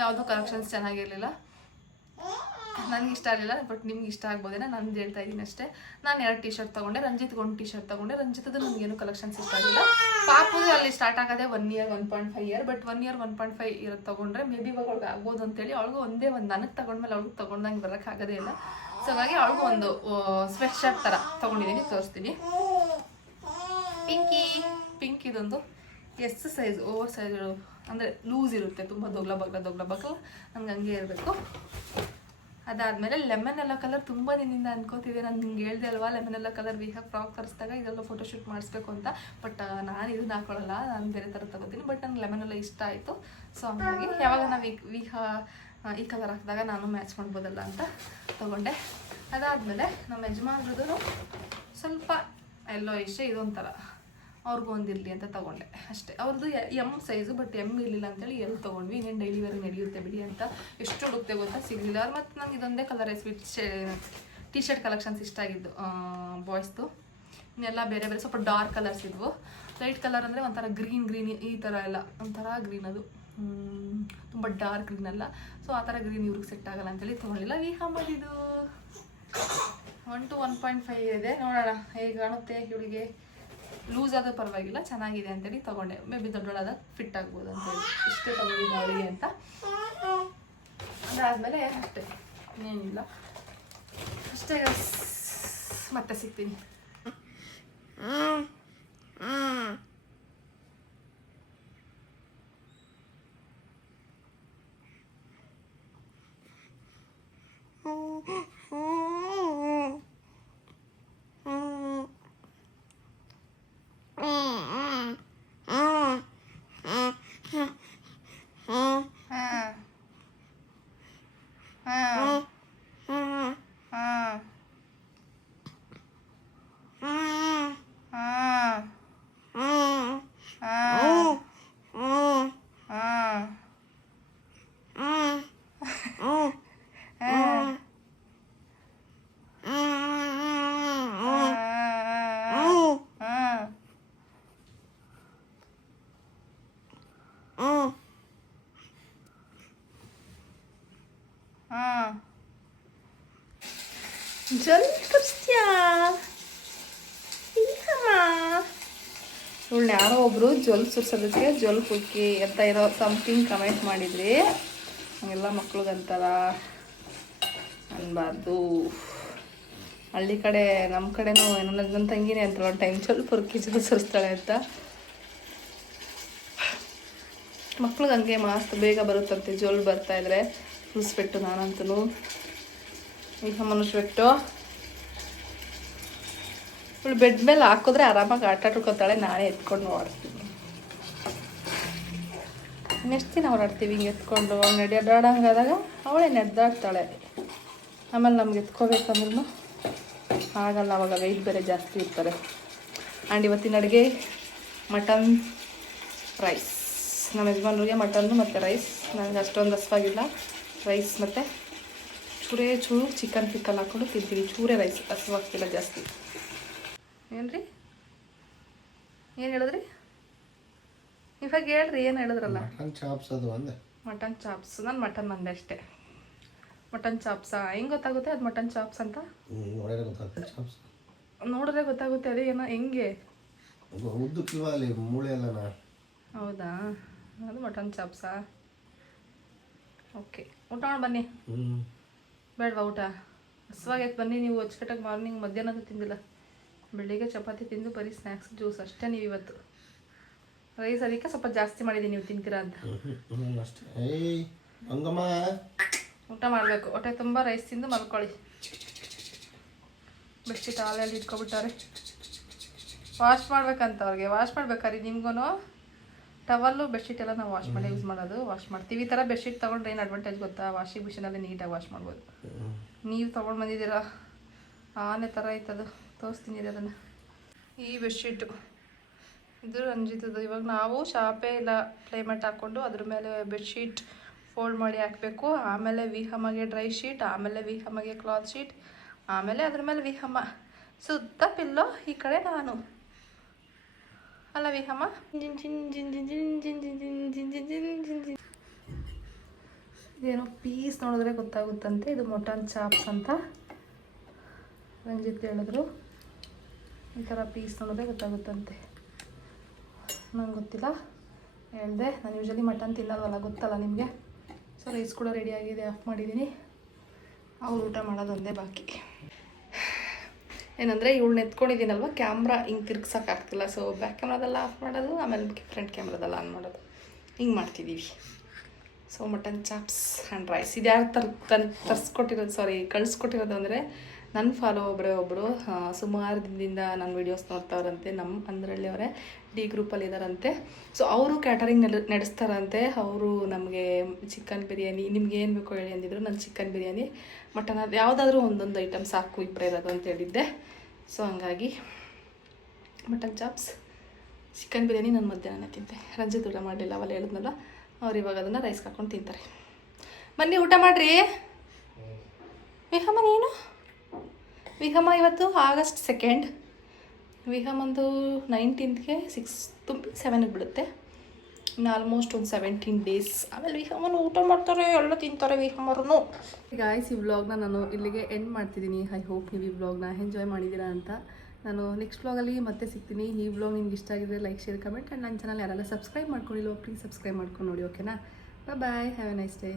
ಯಾವುದೂ ಕಲೆಕ್ಷನ್ಸ್ ಚೆನ್ನಾಗಿರಲಿಲ್ಲ, ನನಗೆ ಇಷ್ಟ ಆಗಲಿಲ್ಲ. ಬಟ್ ನಿಮ್ಗೆ ಇಷ್ಟ ಆಗ್ಬೋದೇನೋ, ನಾನು ಹೇಳ್ತಾ ಇದ್ದೀನಿ ಅಷ್ಟೇ. ನಾನು 2 ಟಿ ಶರ್ಟ್ ತೊಗೊಂಡೆ, ರಂಜಿತ್ಗೆ 1 ಟಿ ಶರ್ಟ್ ತೊಗೊಂಡೆ. ರಂಜಿತದ್ದು ನನಗೇನು ಕಲೆಕ್ಷನ್ಸ್ ಇಷ್ಟ ಆಗಿಲ್ಲ. ಪಾಪುದು ಅಲ್ಲಿ ಸ್ಟಾರ್ಟ್ ಆಗೋದೇ 1 year 1.5 year. But 1 year 1.5 year ತೊಗೊಂಡ್ರೆ ಮೇ ಬಿ ಇವಾಗ ಅವ್ಳಿಗೆ ಆಗ್ಬೋದು ಅಂತೇಳಿ ಅವಳಿಗೂ ಒಂದೇ ಒಂದು, ನನಗೆ ತೊಗೊಂಡ್ಮೇಲೆ ಅವ್ಳಿಗೆ ತೊಗೊಂಡಂಗೆ ಬರೋಕ್ಕಾಗೋದೇ ಇಲ್ಲ. ಸೊ ಹಾಗಾಗಿ ಅವಳಿಗೂ ಒಂದು ಸ್ವೆಟ್ ಶರ್ಟ್ ಥರ ತೊಗೊಂಡಿದ್ದೀನಿ, ತೋರಿಸ್ತೀನಿ. ಪಿಂಕ್ ಇದೊಂದು ಎಸ್ ಸೈಜ್, ಓವರ್ ಸೈಜ್ ಅಂದರೆ ಲೂಸ್ ಇರುತ್ತೆ, ತುಂಬ ದೊಗ್ಲ ಬಗ್ಲ ನನಗೆ ಹಂಗೆ ಇರಬೇಕು. ಅದಾದಮೇಲೆ ಲೆಮನ್ ಎಲ್ಲೋ ಕಲರ್ ತುಂಬ ದಿನದಿಂದ ಅನ್ಕೋತಿದ್ದೆ. ನಾನು ನಿಮ್ಗೆ ಹೇಳ್ದೆ ಅಲ್ವಾ, ಲೆಮನ್ ಎಲ್ಲೋ ಕಲರ್ ವಿಹಾಗ ಫ್ರಾಕ್ ತರಿಸಿದಾಗ ಇದೆಲ್ಲ ಫೋಟೋಶೂಟ್ ಮಾಡಿಸ್ಬೇಕು ಅಂತ. ಬಟ್ ನಾನು ಇದನ್ನ ಹಾಕೊಳ್ಳಲ್ಲ, ನಾನು ಬೇರೆ ಥರ ತಗೋತೀನಿ. ಬಟ್ ನಂಗೆ ಲೆಮನ್ ಎಲ್ಲ ಇಷ್ಟ ಆಯಿತು. ಸೊ ಹಂಗಾಗಿ ಯಾವಾಗ ನಾವು ಈ ಕಲರ್ ಹಾಕಿದಾಗ ನಾನು ಮ್ಯಾಚ್ ಮಾಡ್ಬೋದಲ್ಲ ಅಂತ ತೊಗೊಂಡೆ. ಅದಾದಮೇಲೆ ನಮ್ಮ ಯಜಮಾನ್ರದ್ದು ಸ್ವಲ್ಪ ಎಲ್ಲೋ ಇಷ್ಟೇ, ಇದೊಂಥರ ಅವ್ರಿಗೂ ಒಂದಿರಲಿ ಅಂತ ತೊಗೊಂಡೆ ಅಷ್ಟೇ. ಅವ್ರದ್ದು ಎಮ್ ಸೈಜು, ಬಟ್ ಎಮ್ ಇರಲಿಲ್ಲ ಅಂತೇಳಿ ಎಲ್ಲಿ ತೊಗೊಂಡ್ವಿ. ಇನ್ನೇನು ಡೈಲಿ ವೇರ್ ನಡೆಯುತ್ತೆ ಬಿಡಿ ಅಂತ ಎಷ್ಟು ಹುಡುಕ್ತೆ ಗೊತ್ತಾ, ಸಿಗಲಿಲ್ಲ. ಮತ್ತು ನಂಗೆ ಇದೊಂದೇ colour sweet T shirt collections ಇಷ್ಟ ಆಗಿದ್ದು ಬಾಯ್ಸ್ದು. ಇನ್ನೆಲ್ಲ ಬೇರೆ ಬೇರೆ ಸ್ವಲ್ಪ ಡಾರ್ಕ್ ಕಲರ್ಸ್ ಇದ್ವು. ಲೈಟ್ ಕಲರ್ ಅಂದರೆ ಒಂಥರ ಗ್ರೀನ್ ಈ ಥರ ಎಲ್ಲ ಒಂಥರ ಗ್ರೀನ್, ಅದು ತುಂಬ ಡಾರ್ಕ್ ಗ್ರೀನ್ ಅಲ್ಲ. ಸೊ ಆ ಥರ ಗ್ರೀನ್ ಇವ್ರಿಗೆ ಸೆಟ್ ಆಗಲ್ಲ ಅಂತೇಳಿ ತೊಗೊಳ್ಳಿಲ್ಲ. ವಿಹಾ ಮಾಡಿದ್ದು 1 to 1.5 ಇದೆ, ನೋಡೋಣ ಹೇಗೆ ಕಾಣುತ್ತೆ. ಇವಳಿಗೆ ಲೂಸ್ ಆದರೂ ಪರವಾಗಿಲ್ಲ, ಚೆನ್ನಾಗಿದೆ ಅಂತೇಳಿ ತೊಗೊಂಡೆ. ಮೇ ಬಿ ದೊಡ್ಡೊಳಾದಾಗ ಫಿಟ್ ಆಗ್ಬೋದು ಅಂತೇಳಿ ಇಷ್ಟೇ ತೊಗೊಂಡಿದ್ದು ಅವಳಿಗೆ ಅಂತ. ಅದಾದಮೇಲೆ ಅಷ್ಟೇ, ಇನ್ನೇನಿಲ್ಲ ಅಷ್ಟೇ. ಮತ್ತೆ ಸಿಗ್ತೀನಿ. ಜಲ್ ತರಿಸ್ತೀಯಾ? ಇವಳನ್ನ ಯಾರೋ ಒಬ್ರು ಜೊಲ್ ಸುರ್ಸೋದಕ್ಕೆ ಜೊಲ್ ಕುಕ್ಕಿ ಅಂತ ಇರೋ ಸಮಥಿಂಗ್ ಕಮೆಂಟ್ ಮಾಡಿದ್ರಿ. ಹಂಗೆಲ್ಲ ಮಕ್ಳಿಗಂತಾರ ಅನ್ಬಾರ್ದು. ಹಳ್ಳಿ ಕಡೆ ನಮ್ಮ ಕಡೆನೂ ನನ್ನ ತಂಗಿನೇ ಅಂತಾಳೆ ಒಂದು ಟೈಮ್ ಜೊಲ್ ಪುರ್ಕಿ ಜೊಲ್ ಸುರಿಸ್ತಾಳೆ ಅಂತ. ಮಕ್ಳಿಗೆ ಹಂಗೆ ಮಸ್ತ್ ಬೇಗ ಬರುತ್ತಂತೆ ಜೊಲ್ ಬರ್ತಾಯಿದ್ರೆ ಸುರಿಸ್ಬಿಟ್ಟು. ನಾನಂತೂ ಈಗ ಮನುಷ್ಯಬಿಟ್ಟು ಇವಳು ಬೆಡ್ ಮೇಲೆ ಹಾಕಿದ್ರೆ ಆರಾಮಾಗಿ ಆಟ ಆಡ್ಕೊತಾಳೆ. ನಾನೇ ಎತ್ಕೊಂಡು ಓಡಿಸ್ತೀನಿ. ಇನ್ನೆಷ್ಟು ದಿನ ಓಡಾಡ್ತೀವಿ ಹಿಂಗೆ ಎತ್ಕೊಂಡು. ಅವ್ಳು ಅಡ್ಡಾಡಂಗಾದಾಗ ಅವಳೇ ನೆಡ್ದಾಡ್ತಾಳೆ. ಆಮೇಲೆ ನಮ್ಗೆ ಎತ್ಕೋಬೇಕಂದ್ರೂ ಆಗಲ್ಲ, ಅವಾಗ ವೆಯ್ಟ್ ಬೇರೆ ಜಾಸ್ತಿ ಇರ್ತಾರೆ. ಆ್ಯಂಡ್ ಇವತ್ತಿನ ಅಡುಗೆ ಮಟನ್ ರೈಸ್. ನಮ್ಮ ಯಜಮಾನ್ರಿಗೆ ಮಟನ್ನು ಮತ್ತು ರೈಸ್. ನನಗೆ ಅಷ್ಟೊಂದು ಹಸ್ವಾಗಿಲ್ಲ. ರೈಸ್ ಮತ್ತು ಚೂರು ಚಿಕನ್ ಪಿಕ್ಕಲ್ ಹಾಕ್ಕೊಂಡು ತಿಂತೀವಿ. ಚೂರೇ ರೈಸ್, ಹಸುವಾಗ್ತಿಲ್ಲ ಜಾಸ್ತಿ. ಏನ್ರಿ ಏನು ಹೇಳಿದ್ರಿ? ಇವಾಗ ಹೇಳ್ರಿ, ಏನು ಹೇಳಿದ್ರಲ್ಲ? ಮಟನ್ ಚಾಪ್ಸ್ ಅದು ಒಂದೇ. Mutton chops. ನಾನು ಮಟನ್ ಅಂದೆ ಅಷ್ಟೇ. ಮಟನ್ ಚಾಪ್ಸಾ? ಹೆಂಗೆ ಗೊತ್ತಾಗುತ್ತೆ ಅದು ಮಟನ್ ಚಾಪ್ಸ್ ಅಂತ? ನೋಡಿದ್ರೆ ಗೊತ್ತಾಗುತ್ತೆ ಚಾಪ್ಸ್. ನೋಡಿದ್ರೆ ಗೊತ್ತಾಗುತ್ತೆ ಅದೇ ಏನೋ ಹೆಂಗೆ ಉದ್ದಕ್ಕಿಲ್ವಾ ಅಲ್ಲಿ ಮೂಳೆ ಎಲ್ಲನಾ. ಹೌದಾ, ಅದು ಮಟನ್ ಚಾಪ್ಸಾ? ಓಕೆ, ಊಟ ಮಾಡಿ ಬನ್ನಿ. ಬೇಡವಾ ಊಟ? ಹಸುವಾಗೈತೆ ಬನ್ನಿ. ನೀವು ಅಚ್ಚುಕಟ್ಟಾಗಿ ಮಾರ್ನಿಂಗ್ ಮಧ್ಯಾಹ್ನದ ತಿಂದಿಲ್ಲ, ಬೆಳಿಗ್ಗೆ ಚಪಾತಿ ತಿಂದು ಬರೀ ಸ್ನ್ಯಾಕ್ಸ್ ಜ್ಯೂಸ್ ಅಷ್ಟೇ ನೀವು ಇವತ್ತು. ರೈಸ್ ಅದಕ್ಕೆ ಸ್ವಲ್ಪ ಜಾಸ್ತಿ ಮಾಡಿದ್ದೀನಿ, ನೀವು ತಿಂತೀರಾ ಅಂತ. ಅಷ್ಟೇ. ಏಯ್ ಹಂಗಮ್ಮ, ಊಟ ಮಾಡಬೇಕು. ಹೊಟ್ಟೆ ತುಂಬ ರೈಸ್ ತಿಂದು ಮಲ್ಕೊಳ್ಳಿ. ಬೆಡ್ಶೀಟ್ ಹಾಲಲ್ಲಿ ಇಟ್ಕೊಬಿಟ್ಟಾರೆ, ವಾಶ್ ಮಾಡ್ಬೇಕಂತ ಅವ್ರಿಗೆ. ವಾಶ್ ಮಾಡ್ಬೇಕಾರಿ ನಿಮ್ಗೂ ಟವಲ್ಲು ಬೆಡ್ಶೀಟ್ ಎಲ್ಲ ನಾವು ವಾಶ್ ಮಾಡಿ ಯೂಸ್ ಮಾಡೋದು, ವಾಶ್ ಮಾಡ್ತೀವಿ. ಈ ಥರ ಬೆಡ್ಶೀಟ್ ತೊಗೊಂಡ್ರೆ ಏನು ಅಡ್ವಾಂಟೇಜ್ ಗೊತ್ತಾ? ವಾಷಿಂಗ್ ಮಿಷಿನಲ್ಲಿ ನೀಟಾಗಿ ವಾಶ್ ಮಾಡ್ಬೋದು. ನೀವು ತೊಗೊಂಡು ಬಂದಿದ್ದೀರಾ ಆನೆ ಥರ ಆಯ್ತದು, ತೋರಿಸ್ತೀನಿ ಅದನ್ನು. ಈ ಬೆಡ್ಶೀಟು ಇದು ರಂಜಿತದು. ಇವಾಗ ನಾವು ಶಾಪೆ ಇಲ್ಲ ಪ್ಲೇಮೆಟ್ ಹಾಕ್ಕೊಂಡು ಅದ್ರ ಮೇಲೆ ಬೆಡ್ಶೀಟ್ ಫೋಲ್ಡ್ ಮಾಡಿ ಹಾಕಬೇಕು. ಆಮೇಲೆ ವಿಹಮಗೆ ಡ್ರೈ ಶೀಟ್, ಆಮೇಲೆ ವಿಹಮಗೆ ಕ್ಲಾತ್ ಶೀಟ್, ಆಮೇಲೆ ಅದ್ರ ಮೇಲೆ ವಿಹಮ. ಸುತ್ತ ಪಿಲ್ಲೋ ಈ ಕಡೆ ನಾನು ಅಲ್ಲ ವಿಹಮ. ಜಿನ್ ಜಿನ್ ಜಿನ್ ಜಿನ್ ಜಿನ್ ಜಿನ್ ಜಿನ್ ಜಿನ್ ಜಿನ್ ಜಿನ್ ಜಿನ್ ಜಿನ್ ಜಿನ್. ಇದೇನೋ ಪೀಸ್ ನೋಡಿದ್ರೆ ಗೊತ್ತಾಗುತ್ತಂತೆ, ಇದು ಮಟನ್ ಚಾಪ್ಸ್ ಅಂತ ರಂಜಿತ್ ಹೇಳಿದ್ರು. ಈ ಥರ ಪೀಸ್ ನೋಡಿದ್ರೆ ಗೊತ್ತಾಗುತ್ತಂತೆ. ನಂಗೆ ಗೊತ್ತಿಲ್ಲ, ಹೇಳಿದೆ. ನಾನು ಯೂಶಲಿ ಮಟನ್ ತಿನ್ನಲ್ವಲ್ಲ, ಗೊತ್ತಲ್ಲ ನಿಮಗೆ. ಸೊ ರೈಸ್ ಕೂಡ ರೆಡಿಯಾಗಿದೆ, ಆಫ್ ಮಾಡಿದ್ದೀನಿ. ಅವ್ರು ಊಟ ಮಾಡೋದೊಂದೇ ಬಾಕಿ. ಏನಂದರೆ ಇವಳನ್ನ ಎತ್ಕೊಂಡಿದ್ದೀನಲ್ವ, ಕ್ಯಾಮ್ರಾ ಹಿಂಗೆ ತಿರ್ಗ್ಸೋಕ್ಕಾಗ್ತಿಲ್ಲ. ಸೊ ಬ್ಯಾಕ್ ಕ್ಯಾಮ್ರಾದೆಲ್ಲ ಆಫ್ ಮಾಡೋದು, ಆಮೇಲೆ ಫ್ರಂಟ್ ಕ್ಯಾಮ್ರಾದೆಲ್ಲ ಆನ್ ಮಾಡೋದು, ಹಿಂಗೆ ಮಾಡ್ತಿದ್ದೀವಿ. So mutton chops and rice. ಇದು ಯಾರು ತರಿಸ್ಕೊಟ್ಟಿರೋದು, ಸಾರಿ ಕಳಿಸ್ಕೊಟ್ಟಿರೋದು ಅಂದರೆ ನನ್ನ ಫಾಲೋ ಒಬ್ಬರು ಸುಮಾರು ದಿನದಿಂದ ನನ್ನ ವೀಡಿಯೋಸ್ ನೋಡ್ತಾವ್ರಂತೆ. ನಮ್ಮ ಅಂದ್ರಳ್ಳಿಯವರೇ ಡಿ ಗ್ರೂಪಲ್ಲಿ ಇದ್ದಾರಂತೆ. ಸೊ ಅವರು ಕ್ಯಾಟರಿಂಗ್ ನಡೆಸ್ತಾರಂತೆ. ಅವರು ನಮಗೆ ಚಿಕನ್ ಬಿರಿಯಾನಿ, ನಿಮ್ಗೆ ಏನು ಬೇಕೋ ಹೇಳಿ ಅಂದಿದ್ರು. ನಾನು ಚಿಕನ್ ಬಿರಿಯಾನಿ, ಮಟನ್, ಅದು ಯಾವುದಾದ್ರೂ ಒಂದೊಂದು ಐಟಮ್ ಸಾಕು, ಇಬ್ಬರೇ ಇರೋದು ಅಂತ ಹೇಳಿದ್ದೆ. ಸೊ ಹಂಗಾಗಿ ಮಟನ್ ಚಾಪ್ಸ್, ಚಿಕನ್ ಬಿರಿಯಾನಿ ನಾನು ಮಧ್ಯಾಹ್ನ ತಿಂತೆ. ರಂಜಿತ್ ಊಟ ಮಾಡಲಿಲ್ಲ, ಅವಲ್ಲ ಹೇಳಿದ್ನಲ್ಲ. ಅವ್ರು ಇವಾಗ ಅದನ್ನು ರೈಸ್ಗೆ ಹಾಕ್ಕೊಂಡು ತಿಂತಾರೆ. ಬನ್ನಿ ಊಟ ಮಾಡಿರಿ. ವಿಹಮ ನೀನು? ವಿಹಮ ಇವತ್ತು August 2nd. ವಿಹಮಂದು 19th 6 ತುಂಬಿ 7ಗೆ ಬಿಡುತ್ತೆ. ಇನ್ನು ಆಲ್ಮೋಸ್ಟ್ ಒಂದು 17 ಡೇಸ್. ಆಮೇಲೆ ವಿಹಮನು ಊಟ ಮಾಡ್ತಾರೆ, ಎಲ್ಲ ತಿಂತಾರೆ ವಿಹಮರು. ಗಾಯ್ಸ್, ಈ ವ್ಲಾಗ್ನ ನಾನು ಇಲ್ಲಿಗೆ ಎಂಡ್ ಮಾಡ್ತಿದ್ದೀನಿ. ಐ ಹೋಪ್ ನೀವು ಈ ವ್ಲಾಗ್ನ ಎಂಜಾಯ್ ಮಾಡಿದ್ದೀರಾ ಅಂತ. ನಾನು ನೆಕ್ಸ್ಟ್ ವ್ಲಾಗಲ್ಲಿ ಮತ್ತೆ ಸಿಗ್ತೀನಿ. ಈ ವ್ಲಾಗ್ ನಿಮ್ಗೆ ಇಷ್ಟ ಆಗಿದ್ರೆ ಲೈಕ್, ಶೇರ್, ಕಮೆಂಟ್. ಆ್ಯಂಡ್ ನನ್ನ ಚಾನಲ್ ಯಾರೆಲ್ಲ ಸಬ್ಸ್ಕ್ರೈಬ್ ಮಾಡ್ಕೊಂಡಿಲ್ಲ ಪ್ಲೀಸ್ ಸಬ್ಸ್ಕ್ರೈಬ್ ಮಾಡ್ಕೊಂಡು ನೋಡಿ, ಓಕೆನಾ? ಬಾಯ್, ಹ್ಯಾವ್ ಎ ನೈಸ್ ಡೇ.